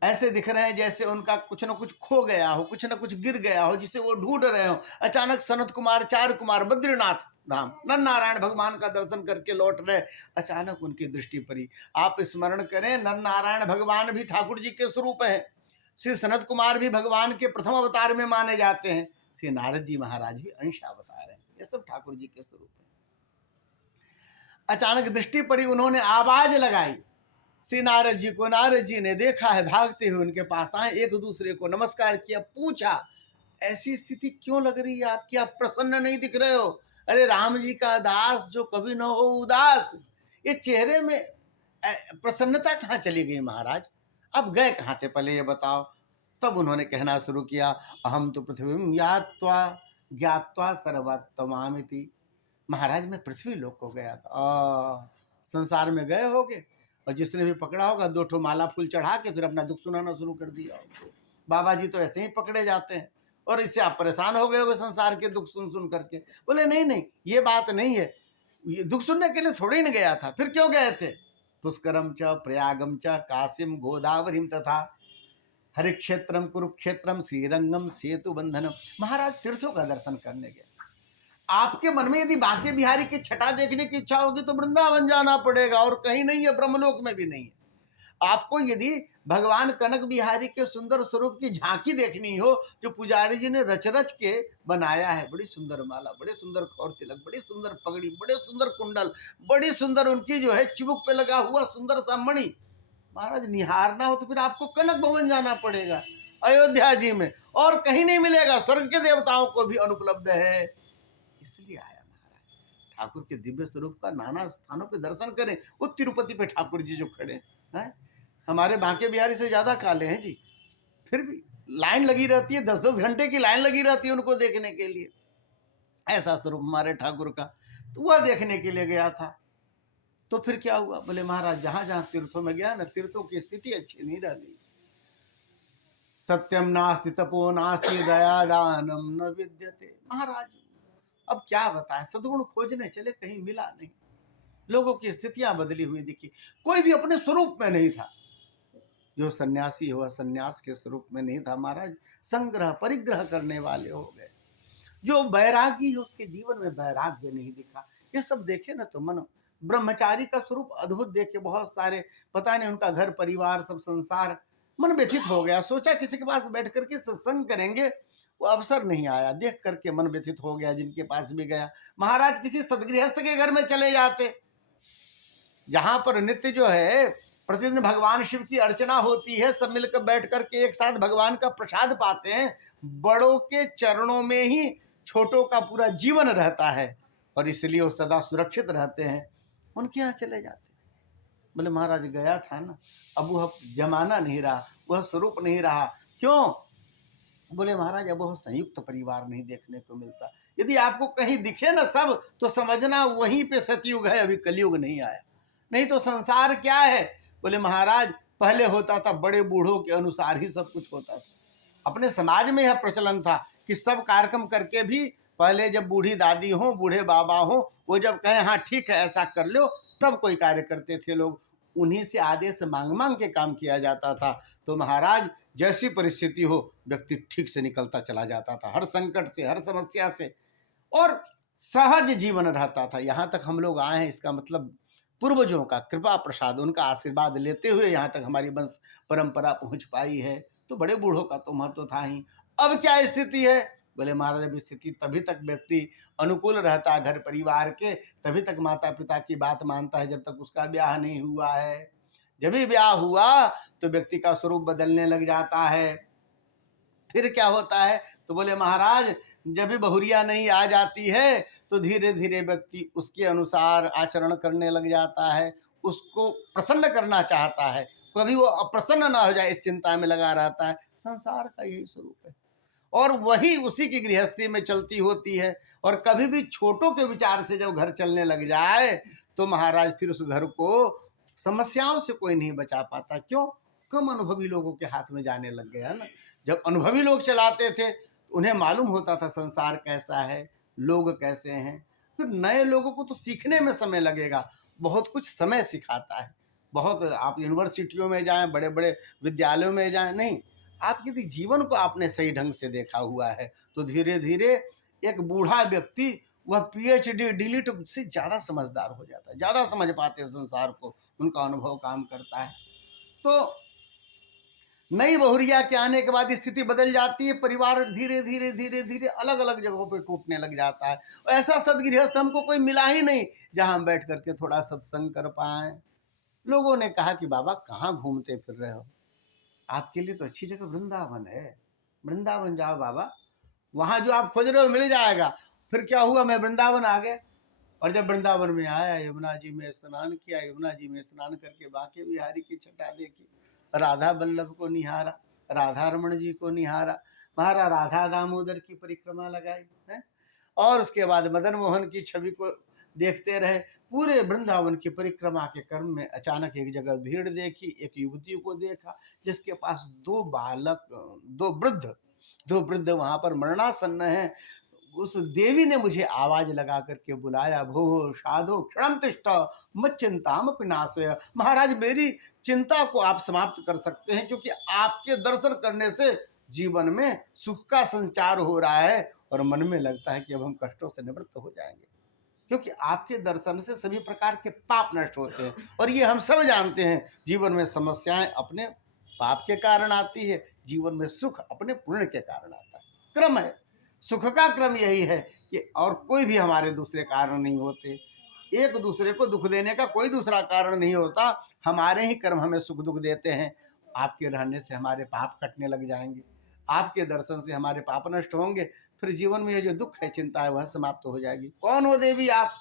ऐसे दिख रहे हैं जैसे उनका कुछ न कुछ खो गया हो, कुछ न कुछ गिर गया हो, जिसे वो ढूंढ रहे हो। अचानक सनत कुमार, चार कुमार बद्रीनाथ धाम नर नारायण भगवान का दर्शन करके लौट रहे, अचानक उनकी दृष्टि पड़ी। आप स्मरण करें, नर नारायण भगवान भी ठाकुर जी के स्वरूप है, श्री सनत कुमार भी भगवान के प्रथम अवतार में माने जाते हैं, श्री नारद जी महाराज भी अंश अवतार हैं, ये सब ठाकुर जी के स्वरूप है। अचानक दृष्टि पड़ी, उन्होंने आवाज लगाई श्री नारद जी को। नारद जी ने देखा है, भागते हुए उनके पास आए, एक दूसरे को नमस्कार किया, पूछा ऐसी स्थिति क्यों लग रही है आपकी, आप प्रसन्न नहीं दिख रहे हो? अरे राम जी का दास जो कभी न हो उदास, ये चेहरे में प्रसन्नता कहाँ चली गई महाराज? अब गए कहाँ थे पहले ये बताओ। तब उन्होंने कहना शुरू किया, अहम तो पृथ्वी यात्वा ज्ञात्वा सर्वोत्तमामिति। महाराज, मैं पृथ्वी लोक को गया था। संसार में गए होगे, और जिसने भी पकड़ा होगा 2 ठो माला फूल चढ़ा के फिर अपना दुख सुनाना शुरू कर दिया। बाबा जी तो ऐसे ही पकड़े जाते हैं, और इससे आप परेशान हो गए होगे संसार के दुख सुन सुन करके। बोले नहीं नहीं, ये बात नहीं है, ये दुख सुनने के लिए थोड़ी न गया था। फिर क्यों गए थे? पुष्करम च प्रयागम च काशीम गोदावरीम तथा हरिक्षेत्रम कुरुक्षेत्रम श्रीरंगम सेतु बंधनम। महाराज तीर्थों का दर्शन करने गए। आपके मन में यदि बांके बिहारी की छटा देखने की इच्छा होगी तो वृंदावन जाना पड़ेगा, और कहीं नहीं है, ब्रह्मलोक में भी नहीं है। आपको यदि भगवान कनक बिहारी के सुंदर स्वरूप की झांकी देखनी हो, जो पुजारी जी ने रच रच के बनाया है, बड़ी सुंदर माला, बड़े सुंदर खौर तिलक, बड़ी सुंदर पगड़ी, बड़े सुंदर कुंडल, बड़ी सुंदर उनकी जो है चिबुक पे लगा हुआ सुंदर सा मणि, महाराज निहारना हो तो फिर आपको कनक भवन जाना पड़ेगा, अयोध्या जी में, और कहीं नहीं मिलेगा, स्वर्ग के देवताओं को भी अनुपलब्ध है। इसलिए आया महाराज ठाकुर के दिव्य स्वरूप का नाना स्थानों पे दर्शन करें। वो तिरुपति पे ठाकुर जी जो खड़े हैं, हमारे बांके बिहारी से ज्यादा काले हैं जी, फिर भी लाइन लगी रहती है, 10-10 घंटे की लाइन लगी रहती है उनको देखने के लिए। ऐसा स्वरूप हमारे ठाकुर का, तो वह देखने के लिए गया था। तो फिर क्या हुआ, बोले महाराज जहां जहां तीर्थों में गया ना, तीर्थों की स्थिति अच्छी नहीं रही। सत्यम नास्ति तपो नास्ति दया दानम न विद्यते। महाराज अब क्या बताएं, सद्गुण खोजने चले कहीं मिला नहीं, लोगों की स्थितियां बदली हुई दिखी, कोई भी अपने स्वरूप में नहीं था। जो सन्यासी हुआ सन्यास के स्वरूप में नहीं था महाराज, संग्रह परिग्रह करने वाले हो गए। जो बैरागी है उसके जीवन में वैराग्य नहीं दिखा। ये सब देखे ना तो मन, ब्रह्मचारी का स्वरूप अद्भुत देखे, बहुत सारे पता नहीं उनका घर परिवार सब संसार, मन व्यथित हो गया। सोचा किसी के पास बैठ करके सत्संग करेंगे, वो अवसर नहीं आया, देख करके मन व्यथित हो गया। जिनके पास भी गया, महाराज किसी सदगृहस्थ के घर में चले जाते, जहां पर नित्य जो है प्रतिदिन भगवान शिव की अर्चना होती है, सब मिलकर बैठ करके एक साथ भगवान का प्रसाद पाते हैं। बड़ों के चरणों में ही छोटों का पूरा जीवन रहता है, और इसलिए वो सदा सुरक्षित रहते हैं। उनके यहाँ चले जाते। बोले महाराज गया था ना, अब वह जमाना नहीं रहा, वह स्वरूप नहीं रहा। क्यों? बोले महाराज अब वह संयुक्त परिवार नहीं देखने को मिलता। यदि आपको कहीं दिखे ना सब, तो समझना वहीं पे सतयुग है, अभी कलयुग नहीं आया। नहीं तो संसार क्या है? बोले महाराज पहले होता था, बड़े बूढ़ों के अनुसार ही सब कुछ होता था। अपने समाज में यह प्रचलन था कि सब कार्यक्रम करके भी पहले जब बूढ़ी दादी हो, बूढ़े बाबा हो, वो जब कहे हाँ ठीक है ऐसा कर लो, तब कोई कार्य करते थे लोग। उन्हीं से आदेश मांग मांग के काम किया जाता था। तो महाराज जैसी परिस्थिति हो, व्यक्ति ठीक से निकलता चला जाता था, हर संकट से, हर समस्या से, और सहज जीवन रहता था। यहाँ तक हम लोग आए हैं, इसका मतलब पूर्वजों का कृपा प्रसाद, उनका आशीर्वाद लेते हुए यहाँ तक हमारी वंश परंपरा पहुँच पाई है। तो बड़े बूढ़ों का तो महत्व था ही। अब क्या स्थिति है? बोले महाराज अब स्थिति तभी तक व्यक्ति अनुकूल रहता है घर परिवार के, तभी तक माता पिता की बात मानता है, जब तक उसका ब्याह नहीं हुआ है। जब भी ब्याह हुआ तो व्यक्ति का स्वरूप बदलने लग जाता है। फिर क्या होता है? तो बोले महाराज जब भी बहुरिया नहीं आ जाती है तो धीरे धीरे व्यक्ति उसके अनुसार आचरण करने लग जाता है, उसको प्रसन्न करना चाहता है, कभी वो अप्रसन्न ना हो जाए इस चिंता में लगा रहता है। संसार का यही स्वरूप है, और वही उसी की गृहस्थी में चलती होती है। और कभी भी छोटों के विचार से जब घर चलने लग जाए तो महाराज फिर उस घर को समस्याओं से कोई नहीं बचा पाता। क्यों? कम अनुभवी लोगों के हाथ में जाने लग गया ना। जब अनुभवी लोग चलाते थे तो उन्हें मालूम होता था संसार कैसा है, लोग कैसे हैं। फिर नए लोगों को तो सीखने में समय लगेगा, बहुत कुछ समय सिखाता है। बहुत आप यूनिवर्सिटियों में जाएं, बड़े बड़े विद्यालयों में जाएं, नहीं, आप यदि जीवन को आपने सही ढंग से देखा हुआ है तो धीरे धीरे एक बूढ़ा व्यक्ति वह पीएचडी डीलिट से ज़्यादा समझदार हो जाता है, ज़्यादा समझ पाते हैं संसार को, उनका अनुभव काम करता है। तो नई बहुरिया के आने के बाद स्थिति बदल जाती है, परिवार धीरे धीरे धीरे धीरे अलग अलग जगहों पर टूटने लग जाता है। और ऐसा सदगृहस्थ हमको कोई मिला ही नहीं जहां हम बैठ करके थोड़ा सत्संग कर पाए। लोगों ने कहा कि बाबा कहाँ घूमते फिर रहे हो, आपके लिए तो अच्छी जगह वृंदावन है, वृंदावन जाओ बाबा, वहां जो आप खोज रहे हो मिल जाएगा। फिर क्या हुआ, मैं वृंदावन आ गए, और जब वृंदावन में आया, यमुना जी में स्नान किया, यमुना जी में स्नान करके बांके बिहारी की छटा देखी, राधा बल्लभ को निहारा, राधा रमण जी को निहारा, महाराज राधा दामोदर की परिक्रमा लगाई है, और उसके बाद मदन मोहन की छवि को देखते रहे। पूरे वृंदावन की परिक्रमा के क्रम में अचानक एक जगह भीड़ देखी, एक युवती को देखा जिसके पास दो बालक, दो वृद्ध वहां पर मरणासन्न हैं। उस देवी ने मुझे आवाज लगा करके बुलाया, भो साधो क्षणम तिष्ठ मत चिंताम पिनाशय। महाराज मेरी चिंता को आप समाप्त कर सकते हैं, क्योंकि आपके दर्शन करने से जीवन में सुख का संचार हो रहा है, और मन में लगता है कि अब हम कष्टों से निवृत्त हो जाएंगे, क्योंकि आपके दर्शन से सभी प्रकार के पाप नष्ट होते हैं। और ये हम सब जानते हैं, जीवन में समस्याएं अपने पाप के कारण आती है, जीवन में सुख अपने पुण्य के कारण आता है। क्रम है, सुख का क्रम यही है कि और कोई भी हमारे दूसरे कारण नहीं होते। एक दूसरे को दुख देने का कोई दूसरा कारण नहीं होता, हमारे ही कर्म हमें सुख दुख देते हैं। आपके रहने से हमारे पाप कटने लग जाएंगे, आपके दर्शन से हमारे पाप नष्ट होंगे, फिर जीवन में ये जो दुख है, चिंता है, वह समाप्त हो जाएगी। कौन हो देवी आप?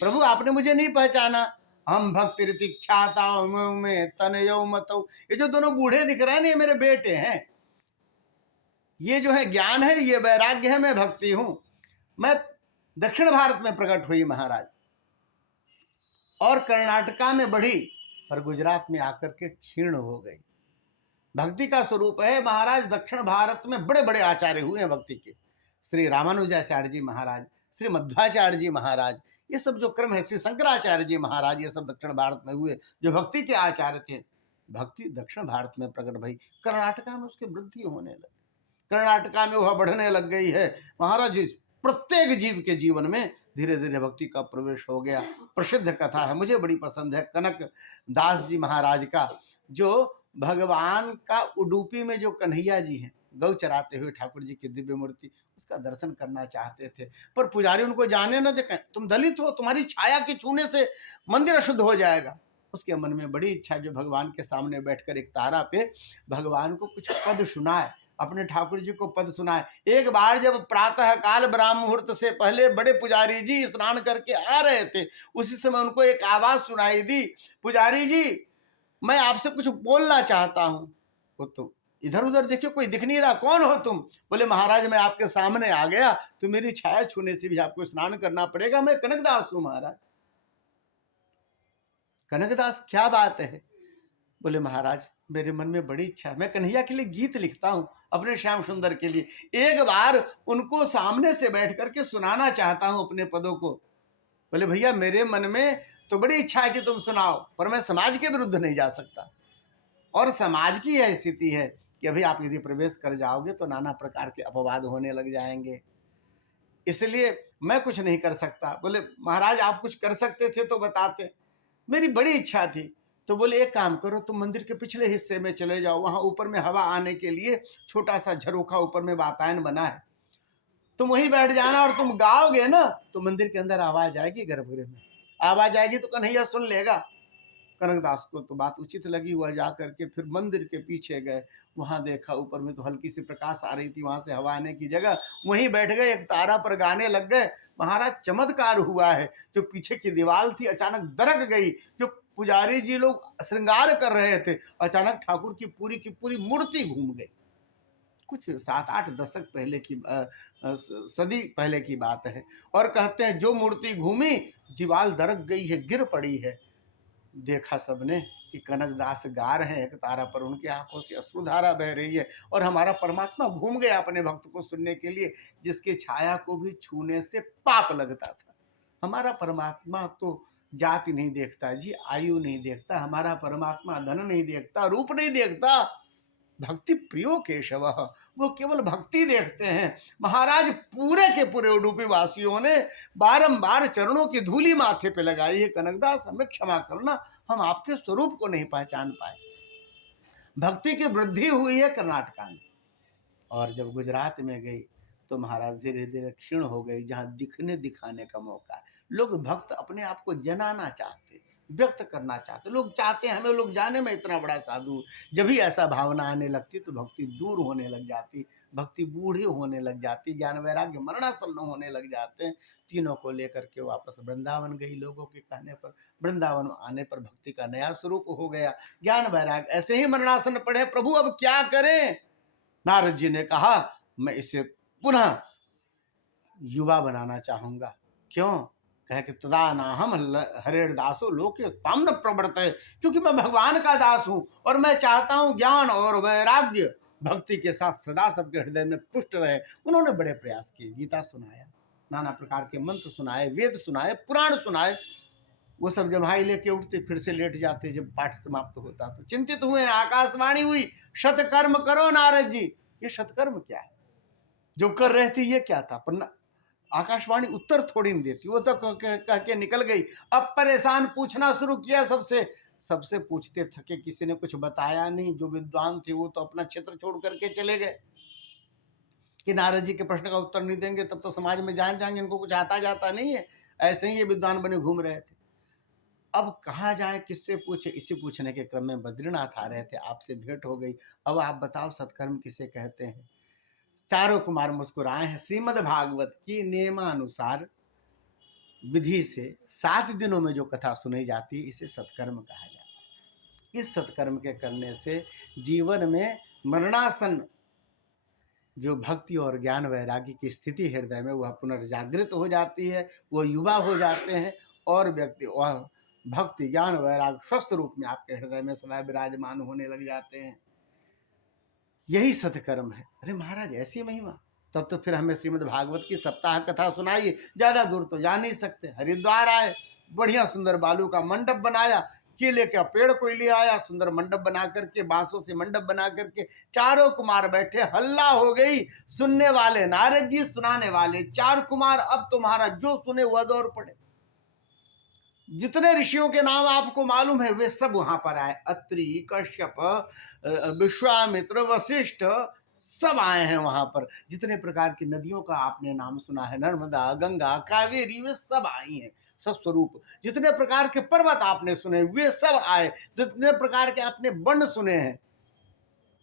प्रभु आपने मुझे नहीं पहचाना। हम भक्ति रीति ख्याता में तनयो मतौ, ये जो दोनों बूढ़े दिख रहे हैं ना, ये मेरे बेटे हैं। ये जो है ज्ञान है, ये वैराग्य है, मैं भक्ति हूं। मैं दक्षिण भारत में प्रकट हुई महाराज, और कर्नाटका में बढ़ी, पर गुजरात में आकर के क्षीण हो गई। भक्ति का स्वरूप है महाराज। दक्षिण भारत में बड़े बड़े आचार्य हुए हैं भक्ति के, श्री रामानुजाचार्य जी महाराज, श्री मध्वाचार्य जी महाराज, ये सब जो क्रम है, श्री शंकराचार्य जी महाराज, ये सब दक्षिण भारत में हुए जो भक्ति के आचार्य थे। भक्ति दक्षिण भारत में प्रकट भई, कर्नाटका में उसकी वृद्धि होने लगी, कर्नाटका में वह बढ़ने लग गई है महाराज। प्रत्येक जीव के जीवन में धीरे धीरे भक्ति का प्रवेश हो गया। प्रसिद्ध कथा है, मुझे बड़ी पसंद है, कनक दास जी महाराज का, जो भगवान का उडुपी में जो कन्हैया जी हैं, गौ चराते हुए ठाकुर जी की दिव्य मूर्ति, उसका दर्शन करना चाहते थे, पर पुजारी उनको जाने न दें, तुम दलित हो, तुम्हारी छाया के छूने से मंदिर अशुद्ध हो जाएगा। उसके मन में बड़ी इच्छा, जो भगवान के सामने बैठकर एक तारा पे भगवान को कुछ पद सुनाए, अपने ठाकुर जी को पद सुनाए। एक बार जब प्रातः काल ब्राह्म मुहूर्त से पहले बड़े पुजारी जी स्नान करके आ रहे थे, उसी समय उनको एक आवाज सुनाई दी, पुजारी जी मैं आपसे कुछ बोलना चाहता हूं। वो तो इधर उधर देखिए, कोई दिख नहीं रहा, कौन हो तुम? बोले महाराज मैं आपके सामने आ गया, तो मेरी छाया छूने से भी आपको स्नान करना पड़ेगा, मैं कनकदास हूं महाराज। कनकदास क्या बात है? बोले महाराज मेरे मन में बड़ी इच्छा है, मैं कन्हैया के लिए गीत लिखता हूं, अपने श्याम सुंदर के लिए, एक बार उनको सामने से बैठ करके सुनाना चाहता हूं अपने पदों को। बोले भैया मेरे मन में तो बड़ी इच्छा है कि तुम सुनाओ, पर मैं समाज के विरुद्ध नहीं जा सकता, और समाज की यह स्थिति है कि अभी आप यदि प्रवेश कर जाओगे तो नाना प्रकार के अपवाद होने लग जाएंगे, इसलिए मैं कुछ नहीं कर सकता। बोले महाराज आप कुछ कर सकते थे तो बताते, मेरी बड़ी इच्छा थी। तो बोले एक काम करो, तुम मंदिर के पिछले हिस्से में चले जाओ, वहां ऊपर में हवा आने के लिए छोटा सा झरोखा ऊपर में वातायन बना है, तुम वहीं बैठ जाना, और तुम गाओगे ना तो मंदिर के अंदर आवाज आएगी, गर्भगृह में आवाज आएगी तो कन्हैया सुन लेगा। कनकदास को तो बात उचित लगी, हुआ जा करके फिर मंदिर के पीछे गए, वहां देखा ऊपर में तो हल्की सी प्रकाश आ रही थी, वहां से हवा आने की जगह वहीं बैठ गए, एक तारा पर गाने लग गए। महाराज चमत्कार हुआ है, जो पीछे की दीवार थी अचानक दरक गई, जो पुजारी जी लोग श्रृंगार कर रहे थे, अचानक ठाकुर की पूरी मूर्ति घूम गई। कुछ 7-8 दशक पहले की सदी पहले की बात है, और कहते हैं जो मूर्ति घूमी दीवार दरक गई है, गिर पड़ी है। देखा सबने कि कनकदास गा रहे हैं एक तारा पर, उनकी आंखों से अश्रुधारा बह रही है, और हमारा परमात्मा घूम गया अपने भक्त को सुनने के लिए, जिसके छाया को भी छूने से पाप लगता था। हमारा परमात्मा तो जाति नहीं देखता जी, आयु नहीं देखता, हमारा परमात्मा धन नहीं देखता, रूप नहीं देखता, भक्ति प्रियो केशव, वो केवल भक्ति देखते हैं। महाराज पूरे के पूरे उडुपी वासियों ने बारंबार चरणों की धूली माथे पे लगाई है, कनकदास हमें क्षमा करना, हम आपके स्वरूप को नहीं पहचान पाए। भक्ति की वृद्धि हुई है कर्नाटका में, और जब गुजरात में गई तो महाराज धीरे धीरे क्षीण हो गई। जहाँ दिखने दिखाने का मौका है, लोग भक्त अपने आप को जनाना चाहते, व्यक्त करना चाहते, लोग चाहते हैं हमें लोग जाने में इतना बड़ा साधु। जब भी ऐसा भावना आने लगती तो भक्ति दूर होने लग जाती, भक्ति बूढ़ी होने लग जाती, ज्ञान वैराग्य मरणासन्न होने लग जाते। तीनों को लेकर के वापस वृंदावन गई, लोगों के कहने पर। वृंदावन आने पर भक्ति का नया स्वरूप हो गया, ज्ञान वैराग्य ऐसे ही मरणासन्न पड़े। प्रभु अब क्या करें? नारद जी ने कहा मैं इसे पुनः युवा बनाना चाहूंगा। क्यों? कहे कि तदा नाहम हरेर दासो लोके ताम न प्रवर्तते, क्योंकि मैं भगवान का दास हूं, और मैं चाहता हूं ज्ञान और वैराग्य भक्ति के साथ सदा सबके हृदय में पुष्ट रहे। उन्होंने बड़े प्रयास किए, गीता सुनाया, नाना प्रकार के मंत्र सुनाए, वेद सुनाए, पुराण सुनाए। वो सब जब भाई लेके उठते फिर से लेट जाते, जब पाठ समाप्त होता तो चिंतित हुए। आकाशवाणी हुई, शतकर्म करो नारद जी। ये शतकर्म क्या है? जो कर रहे थे ये क्या था? पर आकाशवाणी उत्तर थोड़ी नहीं देती, वो तो कह के निकल गई। अब परेशान पूछना शुरू किया सबसे पूछते थके, किसी ने कुछ बताया नहीं। जो विद्वान थे वो तो अपना क्षेत्र छोड़ करके चले गए कि नारद जी के प्रश्न का उत्तर नहीं देंगे तब तो समाज में जान जाएंगे, इनको कुछ आता जाता नहीं है। ऐसे ही ये विद्वान बने घूम रहे थे। अब कहाँ जाए, किससे पूछे, इसी पूछने के क्रम में बद्रीनाथ आ रहे थे, आपसे भेंट हो गई। अब आप बताओ सत्कर्म किसे कहते हैं? चारों कुमार मुस्कुराए हैं। श्रीमद् भागवत की नियमानुसार विधि से 7 दिनों में जो कथा सुनी जाती है, इसे सत्कर्म कहा जाता है। इस सत्कर्म के करने से जीवन में मरणासन जो भक्ति और ज्ञान वैराग्य की स्थिति हृदय में वह पुनर्जागृत हो जाती है, वो युवा हो जाते हैं और व्यक्ति वह भक्ति ज्ञान वैराग्य स्वस्थ रूप में आपके हृदय में सदा विराजमान होने लग जाते हैं। यही सत्कर्म है। अरे महाराज ऐसी महिमा, तब तो फिर हमें श्रीमद् भागवत की सप्ताह कथा सुनाइए। ज्यादा दूर तो जा नहीं सकते। हरिद्वार आए, बढ़िया सुंदर बालू का मंडप बनाया, केले का पेड़ कोई ले आया, सुंदर मंडप बना करके, बांसों से मंडप बना करके चारों कुमार बैठे, हल्ला हो गई। सुनने वाले नारद जी, सुनाने वाले 4 कुमार। अब तुम्हारा जो सुने वह दौड़ पड़े। जितने ऋषियों के नाम आपको मालूम है वे सब वहां पर आए। अत्रि, कश्यप, विश्वामित्र, वशिष्ठ सब आए हैं वहां पर। जितने प्रकार की नदियों का आपने नाम सुना है, नर्मदा, गंगा, कावेरी, वे सब आई हैं सस्वरूप। जितने प्रकार के पर्वत आपने सुने वे सब आए। जितने प्रकार के आपने वन सुने हैं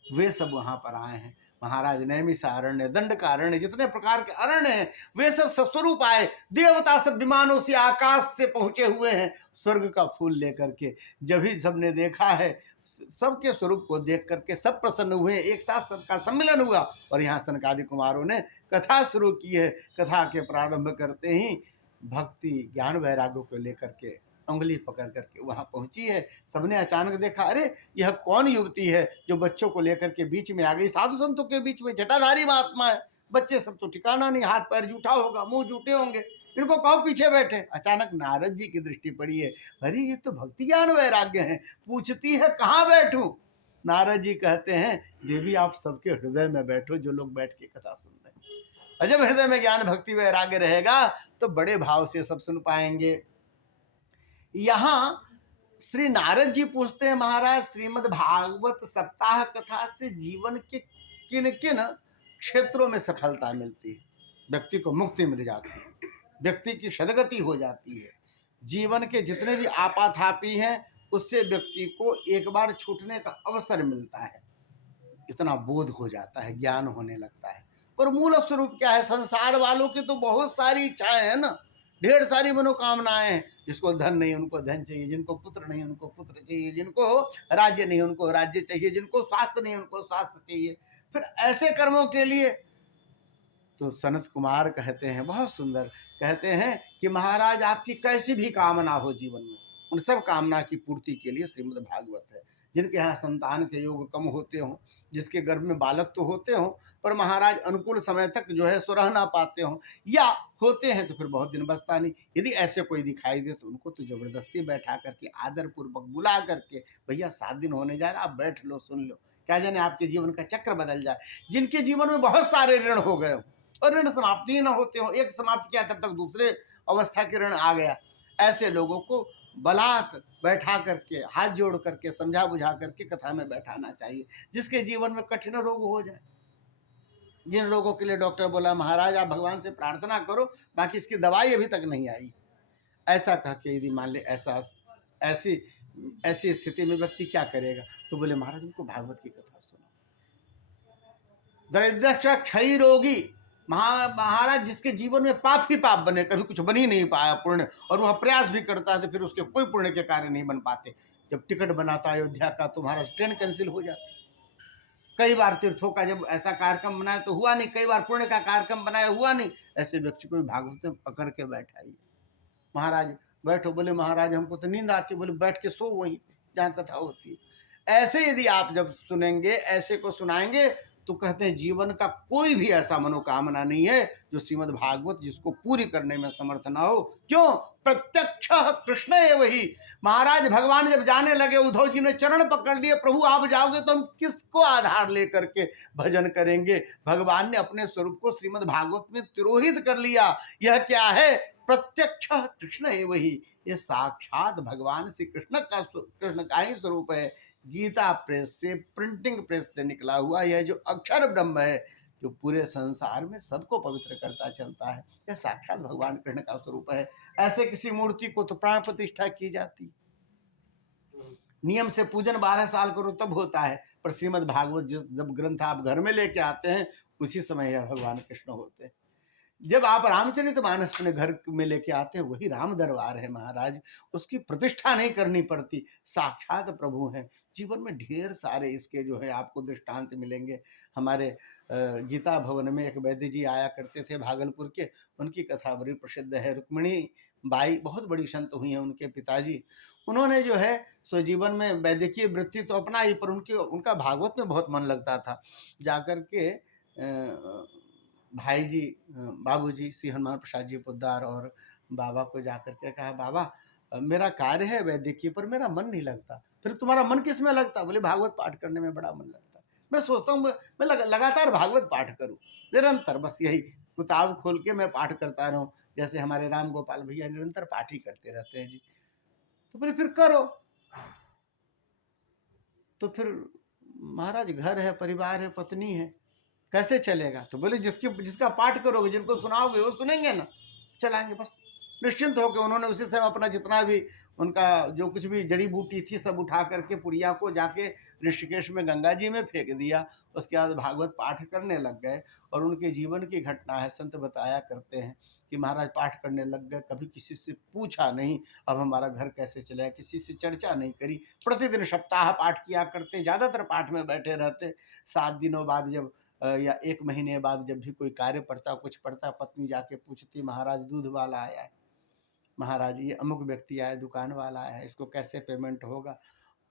वे सब वहां पर आए हैं। महाराज नैमिषारण्य, दंडकारण्य, जितने प्रकार के अरण्य हैं वे सब सस्वरूप आए। देवता सब विमानों से आकाश से पहुंचे हुए हैं स्वर्ग का फूल लेकर के। जब ही सबने देखा है, सबके स्वरूप को देख करके सब प्रसन्न हुए, एक साथ सबका सम्मिलन हुआ और यहाँ सनकादि कुमारों ने कथा शुरू की है। कथा के प्रारंभ करते ही भक्ति ज्ञान वैराग्य को लेकर के उंगली पकड़ करके वहां पहुंची है। सबने अचानक देखा, अरे यह कौन युवती है जो बच्चों को लेकर के बीच में आ गई? साधु संतों के बीच में जटाधारी महात्मा है, बच्चे सब तो ठिकाना नहीं, हाथ पैर जूठा होगा, मुंह जूठे होंगे, इनको कहो पीछे बैठे। अचानक नारद जी की दृष्टि पड़ी है, अरे ये तो भक्ति ज्ञान वैराग्य है। पूछती है कहाँ बैठूं? नारद जी कहते हैं, देवी आप सबके हृदय में बैठो जो लोग बैठ के कथा सुन रहे हैं। और जब हृदय में ज्ञान भक्ति वैराग्य रहेगा तो बड़े भाव से सब सुन पाएंगे। यहां श्री नारद जी पूछते हैं, महाराज श्रीमद् भागवत सप्ताह कथा से जीवन के किन किन क्षेत्रों में सफलता मिलती है? व्यक्ति को मुक्ति मिल जाती है, व्यक्ति की सदगति हो जाती है, जीवन के जितने भी आपाधापी हैं उससे व्यक्ति को एक बार छूटने का अवसर मिलता है, इतना बोध हो जाता है, ज्ञान होने लगता है। पर मूल स्वरूप क्या है? संसार वालों की तो बहुत सारी इच्छाएं हैं ना, ढेर सारी मनोकामनाएं हैं। जिसको धन नहीं उनको धन चाहिए, जिनको पुत्र नहीं उनको पुत्र चाहिए, जिनको राज्य नहीं उनको राज्य चाहिए, जिनको स्वास्थ्य नहीं उनको स्वास्थ्य चाहिए। फिर ऐसे कर्मों के लिए तो सनत कुमार कहते हैं, बहुत सुंदर कहते हैं कि महाराज आपकी कैसी भी कामना हो जीवन में, उन सब कामना की पूर्ति के लिए श्रीमद् भागवत है। जिनके यहाँ संतान के योग कम होते हों, जिसके गर्भ में बालक तो होते हों पर महाराज अनुकूल समय तक जो है सो रह ना पाते हों, या होते हैं तो फिर बहुत दिन बचता नहीं, यदि ऐसे कोई दिखाई दे तो उनको तो जबरदस्ती बैठा करके आदर पूर्वक बुला करके, भैया 7 दिन होने जा रहा, आप बैठ लो, सुन लो, क्या जाने आपके जीवन का चक्र बदल जाए। जिनके जीवन में बहुत सारे ऋण हो गए हों और ऋण समाप्ति ही ना होते हो, एक समाप्त किया तब तक दूसरे अवस्था के ऋण आ गया, ऐसे लोगों को बलात् बैठा करके हाथ जोड़ करके समझा बुझा करके कथा में बैठाना चाहिए। जिसके जीवन में कठिन रोग हो जाए, जिन लोगों के लिए डॉक्टर बोला महाराज आप भगवान से प्रार्थना करो, बाकी इसकी दवाई अभी तक नहीं आई, ऐसा कह के यदि मान ले ऐसी ऐसी स्थिति में व्यक्ति क्या करेगा? तो बोले महाराज उनको भागवत की कथा सुनो। दरिद्र क्षयी रोगी, महाराज जिसके जीवन में पाप ही पाप बने, कभी कुछ बन ही नहीं पाया पुण्य, और वह प्रयास भी करता है तो फिर उसके कोई पुण्य के कार्य नहीं बन पाते। जब टिकट बनाता अयोध्या का तो महाराज ट्रेन कैंसिल हो जाती। कई बार तीर्थों का जब ऐसा कार्यक्रम बनाया तो हुआ नहीं, कई बार पुण्य का कार्यक्रम बनाया हुआ नहीं। ऐसे व्यक्ति को भागवत में पकड़ के बैठाइए, महाराज बैठो। बोले महाराज हमको तो नींद आती है। बोले बैठ के सो वहीं जहाँ कथा होती है। ऐसे यदि आप जब सुनेंगे, ऐसे को सुनाएंगे तो कहते हैं जीवन का कोई भी ऐसा मनोकामना नहीं है जो श्रीमद् भागवत जिसको पूरी करने में समर्थ ना हो। क्यों? प्रत्यक्ष कृष्ण है वही। महाराज भगवान जब जाने लगे, उद्धव जी ने चरण पकड़ लिए, प्रभु आप जाओगे तो हम किसको आधार लेकर के भजन करेंगे? भगवान ने अपने स्वरूप को श्रीमद् भागवत में तिरोहित कर लिया। यह क्या है? प्रत्यक्ष कृष्ण है वही। ये साक्षात भगवान श्री कृष्ण का ही स्वरूप है। गीता प्रेस से, प्रिंटिंग प्रेस से निकला हुआ यह जो अक्षर ब्रह्म है, जो पूरे संसार में सबको पवित्र करता चलता है। यह साक्षात भगवान कृष्ण का स्वरूप है। ऐसे किसी मूर्ति को तो प्राण प्रतिष्ठा की जाती, नियम से पूजन 12 साल करो तब होता है, पर श्रीमद् भागवत जब ग्रंथ आप घर में लेके आते हैं उसी समय यह भगवान कृष्ण होते हैं। जब आप रामचरितमानस अपने घर में लेके आते हैं वही राम दरबार है महाराज, उसकी प्रतिष्ठा नहीं करनी पड़ती, साक्षात प्रभु हैं। जीवन में ढेर सारे इसके जो है आपको दृष्टांत मिलेंगे। हमारे गीता भवन में एक वैद्य जी आया करते थे भागलपुर के, उनकी कथा बड़ी प्रसिद्ध है। रुक्मिणी बाई बहुत बड़ी संत हुई हैं, उनके पिताजी, उन्होंने जो है सो जीवन में वैद्यकीय वृत्ति तो अपनाई, पर उनका भागवत में बहुत मन लगता था। जाकर के भाई जी बाबू जी श्री हनुमान प्रसाद जी पोद्दार और बाबा को जाकर के कहा, बाबा मेरा कार्य है वैद्यकीय पर मेरा मन नहीं लगता। फिर तुम्हारा मन किस में लगता? बोले भागवत पाठ करने में बड़ा मन लगता है। मैं सोचता हूँ मैं लगातार भागवत पाठ करूँ निरंतर, बस यही किताब खोल के मैं पाठ करता रहूँ, जैसे हमारे राम गोपाल भैया निरंतर पाठ ही करते रहते हैं जी। तो बोले फिर करो। तो फिर महाराज घर है, परिवार है, पत्नी है, कैसे चलेगा? तो बोले जिसका पाठ करोगे, जिनको सुनाओगे वो सुनेंगे ना, चलाएंगे बस। निश्चिंत होकर उन्होंने उसी समय अपना जितना भी उनका जो कुछ भी जड़ी बूटी थी सब उठा करके पुड़िया को जाके ऋषिकेश में गंगा जी में फेंक दिया। उसके बाद भागवत पाठ करने लग गए। और उनके जीवन की घटना है, संत बताया करते हैं कि महाराज पाठ करने लग गए, कभी किसी से पूछा नहीं अब हमारा घर कैसे चलेगा, किसी से चर्चा नहीं करी। प्रतिदिन सप्ताह पाठ किया करते, ज़्यादातर पाठ में बैठे रहते। 7 दिनों बाद जब या 1 महीने बाद जब भी कोई कार्य पड़ता, कुछ पड़ता, पत्नी जाके पूछती, महाराज दूध वाला आया है, महाराज ये अमुक व्यक्ति आया, दुकान वाला आया है, इसको कैसे पेमेंट होगा?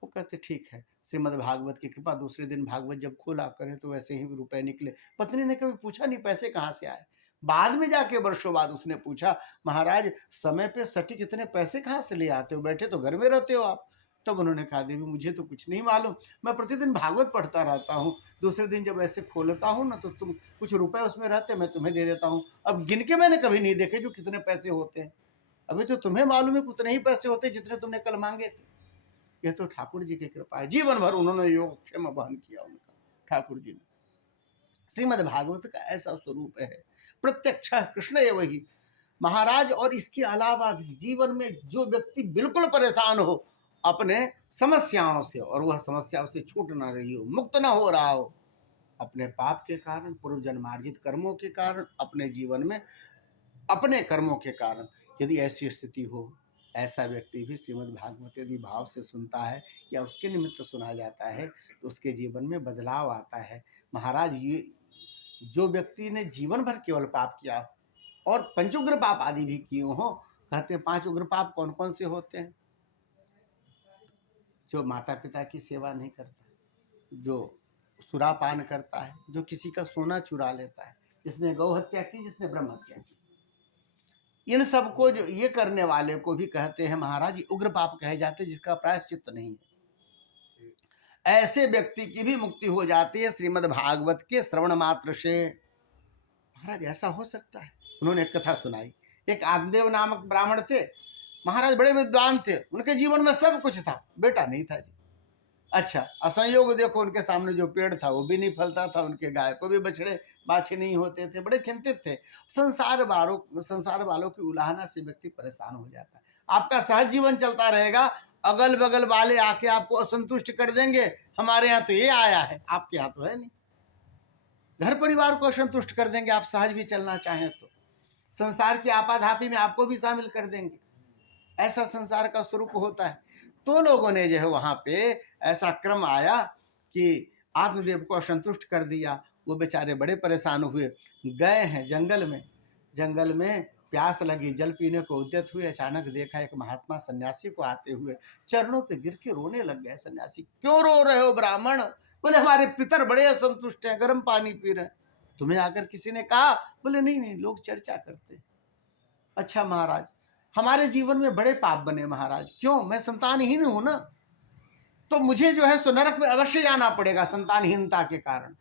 वो कहते ठीक है। श्रीमद् भागवत की कृपा, दूसरे दिन भागवत जब खोला करें तो वैसे ही रुपए निकले। पत्नी ने कभी पूछा नहीं पैसे कहाँ से आए। बाद में जाके वर्षों बाद उसने पूछा, महाराज समय पे सटीक इतने पैसे कहाँ से ले आते हो, बैठे तो घर में रहते हो आप? तब उन्होंने कहा, देवी मुझे तो कुछ नहीं मालूम, मैं प्रतिदिन भागवत पढ़ता रहता हूँ, दूसरे दिन जब ऐसे खोलता हूँ ना तो तुम कुछ रुपए उसमें रहते, मैं तुम्हें दे देता हूँ। अब गिन के मैंने कभी नहीं देखे जो कितने पैसे होते हैं। अभी तो तुम्हें मालूम है उतने ही पैसे होते जितने तुमने कल मांगे थे। यह तो ठाकुर जी की कृपा है। जीवन भर उन्होंने योगक्षेम वहन किया उनका, ठाकुर जी ने। श्रीमद् भागवत का ऐसा स्वरूप है, प्रत्यक्ष कृष्ण है वही महाराज। और इसके अलावा भी जीवन में जो व्यक्ति बिल्कुल परेशान हो अपने समस्याओं से, और वह समस्याओं से छूट ना रही हो, मुक्त ना हो रहा हो, अपने पाप के कारण, पूर्व जन्मार्जित कर्मों के कारण, अपने जीवन में अपने कर्मों के कारण, यदि ऐसी स्थिति हो, ऐसा व्यक्ति भी श्रीमद् भागवत यदि भाव से सुनता है या उसके निमित्त सुना जाता है तो उसके जीवन में बदलाव आता है। महाराज ये जो व्यक्ति ने जीवन भर केवल पाप किया और पंचुग्र पाप आदि भी किए हों, कहते हैं 5 उग्र पाप कौन कौन से होते हैं? जो माता पिता की सेवा नहीं करता, जो सुरापान करता है, जो किसी का सोना चुरा लेता है, जिसने गौ हत्या की, जिसने ब्रह्म हत्या की, इन सबको जो ये करने वाले को भी कहते हैं महाराज उग्र पाप कहे जाते, जिसका प्रायश्चित नहीं है। ऐसे व्यक्ति की भी मुक्ति हो जाती है श्रीमद् भागवत के श्रवण मात्र से। महाराज ऐसा हो सकता है? उन्होंने एक कथा सुनाई। एक आत्मदेव नामक ब्राह्मण थे, महाराज बड़े विद्वान थे, उनके जीवन में सब कुछ था, बेटा नहीं था जी। अच्छा असंयोग देखो, उनके सामने जो पेड़ था वो भी नहीं फलता था, उनके गाय को भी बछड़े बाछे नहीं होते थे, बड़े चिंतित थे। संसार वालों की उलाहना से व्यक्ति परेशान हो जाता है। आपका सहज जीवन चलता रहेगा, अगल बगल वाले आके आपको असंतुष्ट कर देंगे, हमारे यहाँ तो ये आया है, आपके यहाँ तो है नहीं। घर परिवार को असंतुष्ट कर देंगे, आप सहज भी चलना चाहें तो संसार की आपाधापी में आपको भी शामिल कर देंगे। ऐसा संसार का स्वरूप होता है। तो लोगों ने जो है वहां पे ऐसा क्रम आया कि आत्मदेव को असंतुष्ट कर दिया। वो बेचारे बड़े परेशान हुए, गए हैं जंगल में प्यास लगी, जल पीने को उद्यत हुए। अचानक देखा एक महात्मा सन्यासी को आते हुए, चरणों पे गिर के रोने लग गए। सन्यासी, क्यों रो रहे हो ब्राह्मण? बोले हमारे पितर बड़े असंतुष्ट हैं, गर्म पानी पी रहे हैं। तुम्हें आकर किसी ने कहा? बोले नहीं, लोग चर्चा करते। अच्छा महाराज, हमारे जीवन में बड़े पाप बने महाराज। क्यों? मैं संतानहीन हूं ना, तो मुझे जो है सो नरक में अवश्य जाना पड़ेगा संतानहीनता के कारण।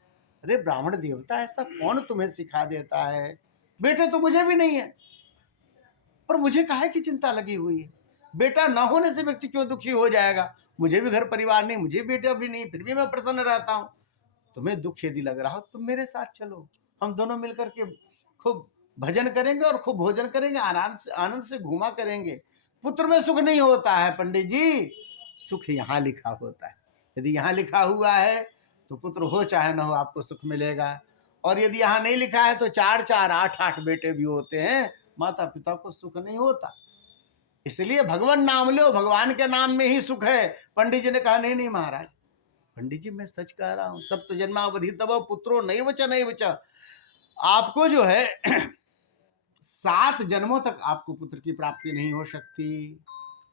अरे ब्राह्मण देवता, ऐसा कौन तुम्हें सिखा देता है? बेटे तो मुझे भी नहीं है, पर मुझे काहे की चिंता लगी हुई है? बेटा न होने से व्यक्ति क्यों दुखी हो जाएगा? मुझे भी घर परिवार नहीं, मुझे बेटा भी नहीं, फिर भी मैं प्रसन्न रहता हूं। तुम्हें दुख यदि लग रहा हो तुम मेरे साथ चलो, हम दोनों मिलकर के खूब भजन करेंगे और खूब भोजन करेंगे, आनंद से घूमा करेंगे। पुत्र में सुख नहीं होता है पंडित जी, सुख यहाँ लिखा होता है। यदि यहाँ लिखा हुआ है तो पुत्र हो चाहे ना हो आपको सुख मिलेगा, और यदि यहाँ नहीं लिखा है तो 4-4, 8-8 बेटे भी होते हैं, माता पिता को सुख नहीं होता। इसलिए भगवान नाम लो, भगवान के नाम में ही सुख है। पंडित जी ने कहा नहीं नहीं महाराज, पंडित जी मैं सच कह रहा हूं, सप्त जन्मावधि तब पुत्रो नहीं बचा नहीं बचा, आपको जो है 7 जन्मों तक आपको पुत्र की प्राप्ति नहीं हो सकती।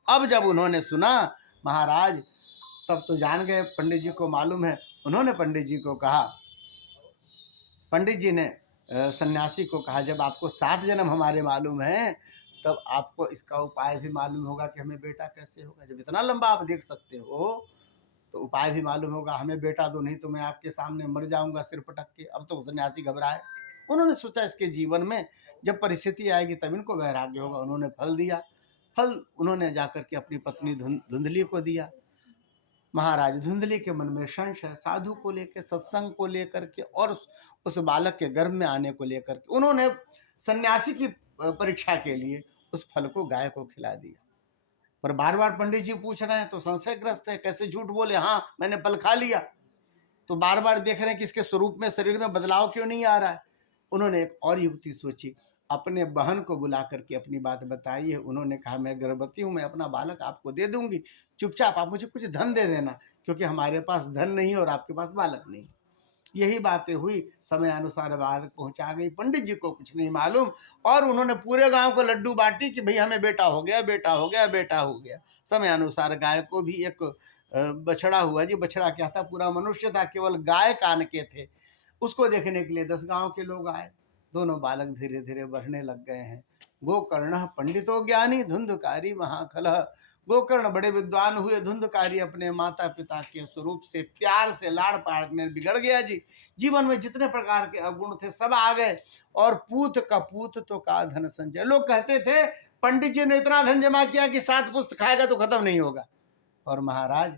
अब जब उन्होंने सुना महाराज, तब तो जान गए, पंडित जी को मालूम है। उन्होंने पंडित जी को कहा, पंडित जी ने सन्यासी को कहा जब आपको 7 जन्म हमारे मालूम है, तब आपको इसका उपाय भी मालूम होगा कि हमें बेटा कैसे होगा। जब इतना लंबा आप देख सकते हो तो उपाय भी मालूम होगा, हमें बेटा दो नहीं तो मैं आपके सामने मर जाऊंगा सिर पटक के। अब तो सन्यासी घबराए। उन्होंने सोचा इसके जीवन में जब परिस्थिति आएगी तब इनको वैराग्य होगा। उन्होंने फल दिया। फल उन्होंने जाकर के अपनी पत्नी धुंधली को दिया। महाराज धुंधली के मन में संशय, साधु को लेकर, सत्संग को लेकर के और उस बालक के गर्भ में आने को लेकर के, उन्होंने सन्यासी की परीक्षा के लिए उस फल को गाय को खिला दिया। पर बार बार पंडित जी पूछ रहे हैं तो संशयग्रस्त है, कैसे झूठ बोले, हाँ मैंने फल खा लिया। तो बार बार देख रहे हैं कि इसके स्वरूप में, शरीर में बदलाव क्यों नहीं आ रहा है। उन्होंने एक और युक्ति सोची, अपने बहन को बुला करके अपनी बात बताई है। उन्होंने कहा मैं गर्भवती हूँ, मैं अपना बालक आपको दे दूंगी, चुपचाप आप मुझे कुछ धन दे देना, क्योंकि हमारे पास धन नहीं और आपके पास बालक नहीं। यही बातें हुई, समय अनुसार बालक पहुंचा गई। पंडित जी को कुछ नहीं मालूम, और उन्होंने पूरे गांव को लड्डू बांटी कि भाई हमें बेटा हो गया, बेटा हो गया, बेटा हो गया। समय अनुसार गाय को भी एक बछड़ा हुआ जी। बछड़ा क्या था, पूरा मनुष्य था, केवल गाय कान के थे। उसको देखने के लिए 10 गांव के लोग आए। दोनों बालक धीरे धीरे बढ़ने लग गए हैं। गोकर्ण पंडितो ज्ञानी धुंधकारी महाकलह। गोकर्ण बड़े विद्वान हुए, धुंधकारी अपने माता पिता के स्वरूप से प्यार से लाड़ पाड़ में बिगड़ गया जी। जीवन में जितने प्रकार के अवगुण थे सब आ गए। और पूत का पूत तो का धन संचय। लोग कहते थे पंडित जी ने इतना धन जमा किया कि 7 पुस्त खाएगा तो खत्म नहीं होगा। और महाराज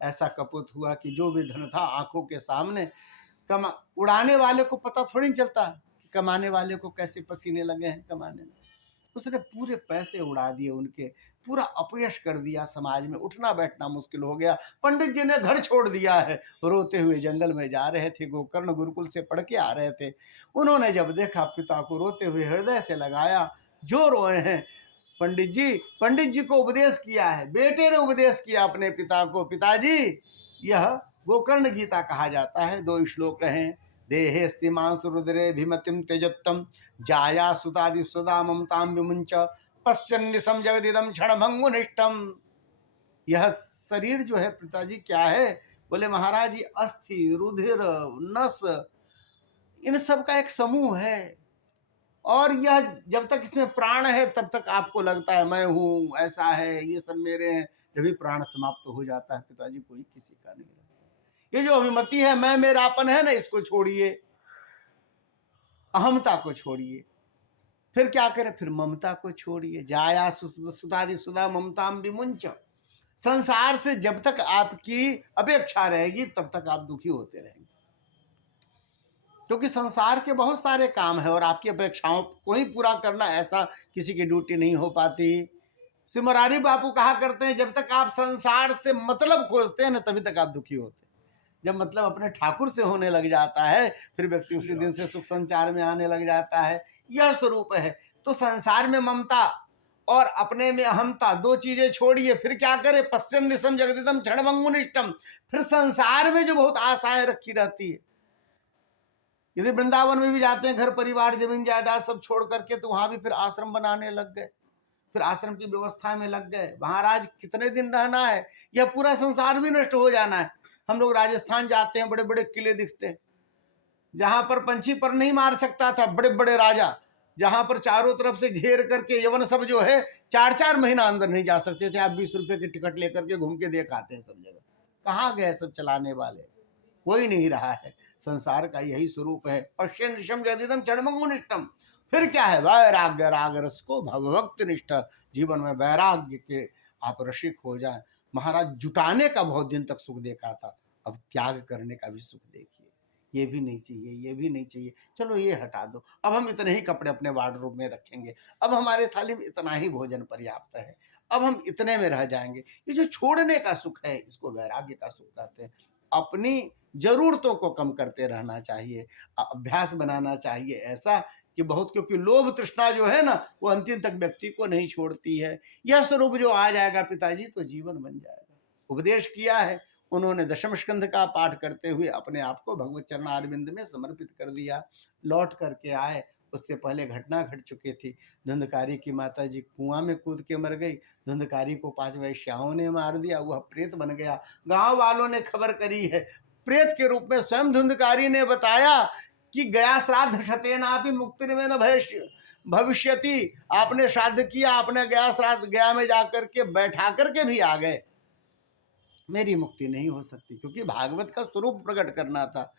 ऐसा कपूत हुआ कि जो भी धन था आंखों के सामने, उड़ाने वाले को पता थोड़ी चलता कि कमाने वाले को कैसे पसीने लगे हैं कमाने में। उसने पूरे पैसे उड़ा दिए उनके, पूरा अपयश कर दिया, समाज में उठना बैठना मुश्किल हो गया। पंडित जी ने घर छोड़ दिया है, रोते हुए जंगल में जा रहे थे। गोकर्ण गुरुकुल से पढ़ के आ रहे थे। उन्होंने जब देखा पिता को रोते हुए, हृदय से लगाया, जो रोए हैं। पंडित जी को उपदेश किया है, बेटे ने उपदेश किया अपने पिता को, पिताजी यह गोकर्ण गीता कहा जाता है। 2 श्लोक हैं, देहे स्तिमांसु रुद्रे भीमतिम तेजत्तम जाया सुतादि सुदा ममताम विमुंच पश्चन्निसम जगदिदम क्षणभंगुनिष्ठम। यह शरीर जो है पिताजी क्या है, बोले महाराज ये अस्थि, रुधिर, नस, इन सब का एक समूह है। और यह जब तक इसमें प्राण है तब तक आपको लगता है मैं हूँ, ऐसा है, ये सब मेरे हैं। जब भी प्राण समाप्त हो जाता है पिताजी कोई किसी का नहीं रहता। ये जो अभिमति है, मैं मेरापन है ना, इसको छोड़िए, अहमता को छोड़िए। फिर क्या करें, फिर ममता को छोड़िए। जाया सुतादि सुधा ममताम विमुंच। संसार से जब तक आपकी अपेक्षा रहेगी तब तक आप दुखी होते रहेंगे, क्योंकि संसार के बहुत सारे काम है और आपकी अपेक्षाओं को ही पूरा करना ऐसा किसी की ड्यूटी नहीं हो पाती। श्री मुरारी बापू कहा करते हैं, जब तक आप संसार से मतलब खोजते हैं ना तभी तक आप दुखी होते हैं। जब मतलब अपने ठाकुर से होने लग जाता है फिर व्यक्ति उसी दिन से सुख संचार में आने लग जाता है। यह स्वरूप है। तो संसार में ममता और अपने में अहमता, 2 चीजें छोड़िए। फिर क्या करे, पश्चिम जगदिदम क्षणभंगुनिष्ठम। फिर संसार में जो बहुत आशाएं रखी रहती है, यदि वृंदावन में भी जाते हैं, घर परिवार जमीन जायदाद सब छोड़ करके, तो वहां भी फिर आश्रम बनाने लग गए, फिर आश्रम की व्यवस्था में लग गए। महाराज कितने दिन रहना है, यह पूरा संसार भी नष्ट हो जाना है। हम लोग राजस्थान जाते हैं, बड़े बड़े किले दिखते हैं, जहां पर पंछी पर नहीं मार सकता था बड़े बड़े राजा, जहां पर चारों तरफ से घेर करके यवन सब जो है 4-4 महीना अंदर नहीं जा सकते थे। आप 20 रुपए की टिकट लेकर के घूम के देख आते हैं सब जगह। कहाँ गए सब चलाने वाले, कोई नहीं रहा है। संसार का यही स्वरूप है। पश्चिम जदिदम क्षणभंगुनिष्ठम। फिर क्या है, वैराग्य राग रस को भगवक्त निष्ठ। जीवन में वैराग्य के आप रसिक हो जाए। महाराज जुटाने का बहुत दिन तक सुख देखा था, अब त्याग करने का भी सुख देखिए। ये भी नहीं चाहिए, ये भी नहीं चाहिए, चलो ये हटा दो, अब हम इतने ही कपड़े अपने वार्डरोब में रखेंगे, अब हमारे थाली में इतना ही भोजन पर्याप्त है, अब हम इतने में रह जाएंगे। ये जो छोड़ने का सुख है, इसको वैराग्य का सुख कहते हैं। अपनी जरूरतों को कम करते रहना चाहिए, अभ्यास बनाना चाहिए ऐसा कि बहुत, क्योंकि लोभ तृष्णा जो है ना, वो अंतिम तक व्यक्ति को नहीं छोड़ती है। यह स्वरूप जो आ जाएगा पिताजी तो जीवन बन जाएगा। उपदेश किया है उन्होंने, दशम स्कंध का पाठ करते हुए अपने आप को भगवत चरणारविंद में समर्पित कर दिया। लौट करके आए, उससे पहले घटना घट चुकी थी। धुंधकारी की माता जी कुआं में कूद के मर गई, धुंधकारी को 5 वैश्याओं ने मार दिया, वह प्रेत बन गया। गांव वालों ने खबर करी है, प्रेत के रूप में स्वयं धुंधकारी ने बताया कि गया श्राद्ध क्षतेनापि मुक्ति में न भविष्यति। आपने श्राद्ध किया, आपने गया श्राद्ध, गया में जाकर के बैठा करके भी आ गए, मेरी मुक्ति नहीं हो सकती, क्योंकि भागवत का स्वरूप प्रकट करना था।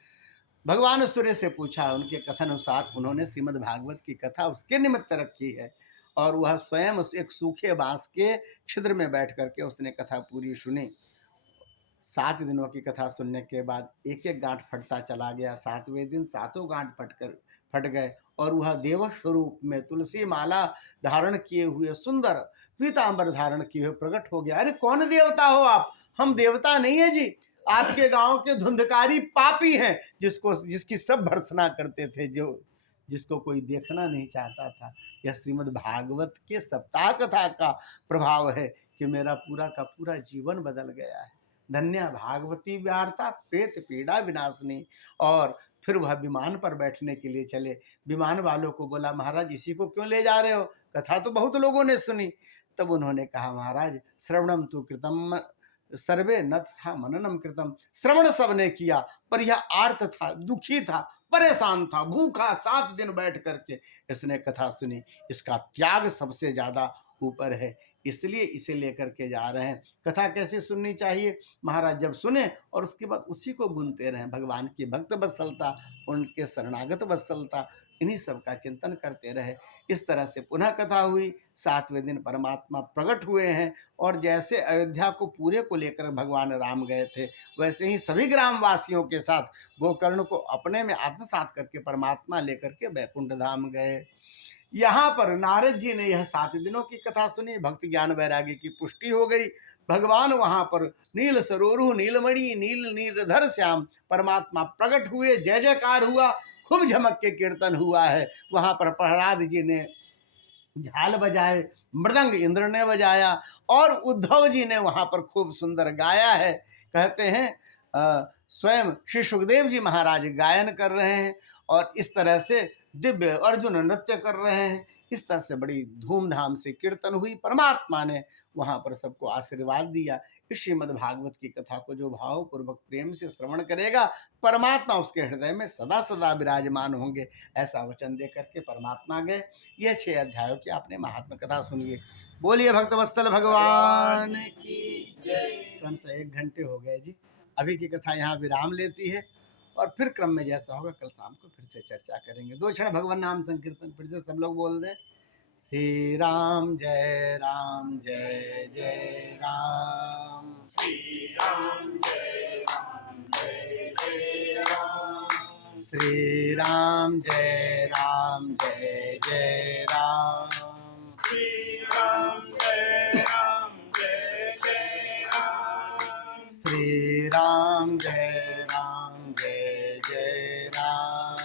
भगवान सूर्य से पूछा, उनके कथन अनुसार उन्होंने श्रीमद् भागवत की कथा उसके निमित्त रखी है, और वह स्वयं उस एक सूखे बांस के छिद्र में बैठ करके उसने कथा पूरी सुनी। 7 दिनों की कथा सुनने के बाद एक एक गांठ फटता चला गया। 7वें दिन 7 गांठ फट गए, और वह देव स्वरूप में तुलसी माला धारण किए हुए, सुंदर पीतांबर धारण किए हुए प्रकट हो गया। अरे कौन देवता हो आप? हम देवता नहीं है जी, आपके गांव के धुंधकारी पापी हैं, जिसकी सब भर्त्सना करते थे, जिसको कोई देखना नहीं चाहता था। यह श्रीमद् भागवत के सप्ताह कथा का प्रभाव है कि मेरा पूरा का पूरा जीवन बदल गया है। धन्य भागवती वार्ता प्रेत पीड़ा विनाशनी। और फिर वह विमान पर बैठने के लिए चले। विमान वालों को बोला, महाराज इसी को क्यों ले जा रहे हो? कथा तो बहुत लोगों ने सुनी। तब उन्होंने कहा, महाराज श्रवणम तो कृतम सर्वे न था मननम कृतम। श्रवण सबने किया, पर यह आर्त था, दुखी था, परेशान था, भूखा 7 दिन बैठ करके इसने कथा सुनी। इसका त्याग सबसे ज्यादा ऊपर है, इसलिए इसे लेकर के जा रहे हैं। कथा कैसे सुननी चाहिए महाराज? जब सुने और उसके बाद उसी को गुनते रहें। भगवान की भक्त वत्सलता, उनके शरणागत वत्सलता, इन्हीं सब का चिंतन करते रहे। इस तरह से पुनः कथा हुई। 7वें दिन परमात्मा प्रकट हुए हैं, और जैसे अयोध्या को पूरे को लेकर भगवान राम गए थे, वैसे ही सभी ग्रामवासियों के साथ गोकर्ण को अपने में आत्मसात करके परमात्मा लेकर के वैकुंठ धाम गए। यहाँ पर नारद जी ने यह 7 दिनों की कथा सुनी, भक्ति ज्ञान वैराग्य की पुष्टि हो गई। भगवान वहां पर नील सरोरु नीलमणि नील नीलधर श्याम परमात्मा प्रकट हुए, जय जयकार हुआ, खूब झमक के कीर्तन हुआ है। वहां पर प्रहलाद जी ने झाल बजाए, मृदंग इंद्र ने बजाया, और उद्धव जी ने वहां पर खूब सुंदर गाया है। कहते हैं स्वयं श्री सुखदेव जी महाराज गायन कर रहे हैं, और इस तरह से दिव्य अर्जुन नृत्य कर रहे हैं। इस तरह से बड़ी धूमधाम से कीर्तन हुई। परमात्मा ने वहां पर सबको आशीर्वाद दिया। इस श्रीमद् भागवत की कथा को जो भावपूर्वक प्रेम से श्रवण करेगा, परमात्मा उसके हृदय में सदा सदा विराजमान होंगे, ऐसा वचन दे करके परमात्मा गए। यह 6 अध्यायों की आपने महात्मा कथा सुनिए। बोलिए भक्तवत्सल भगवान की जय। क्रम से 1 घंटे हो गए जी। अभी की कथा यहाँ विराम लेती है, और फिर क्रम में जैसा होगा कल शाम को फिर से चर्चा करेंगे। 2 क्षण भगवान नाम संकीर्तन फिर से सब लोग बोल दें। श्री राम जय राम जय जय राम। श्री राम जय राम जय जय राम। श्री राम जय राम जय जय राम। श्री राम जय राम जय जय राम। श्री राम जय राम जय जय राम।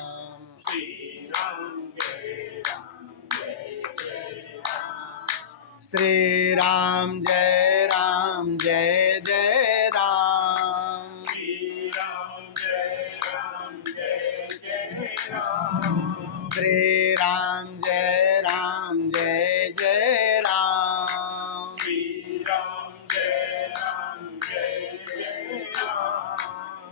श्री राम जय राम जय जय राम। श्री राम जय राम जय जय राम। श्री राम जय राम जय जय राम। श्री राम जय राम जय जय राम। श्री राम जय राम जय जय राम। श्री राम जय राम जय जय राम।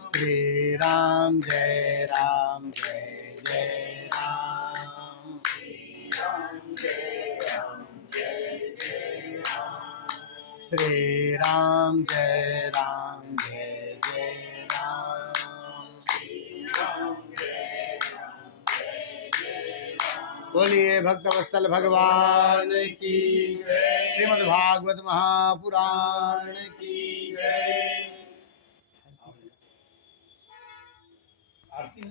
श्री राम जय राम जय जय राम। श्री राम जय राम जय जय राम। श्री राम जय राम जय जय राम। बोलिए भक्तवत्सल भगवान की जय। श्रीमद् भागवत महापुराण की जय। आरती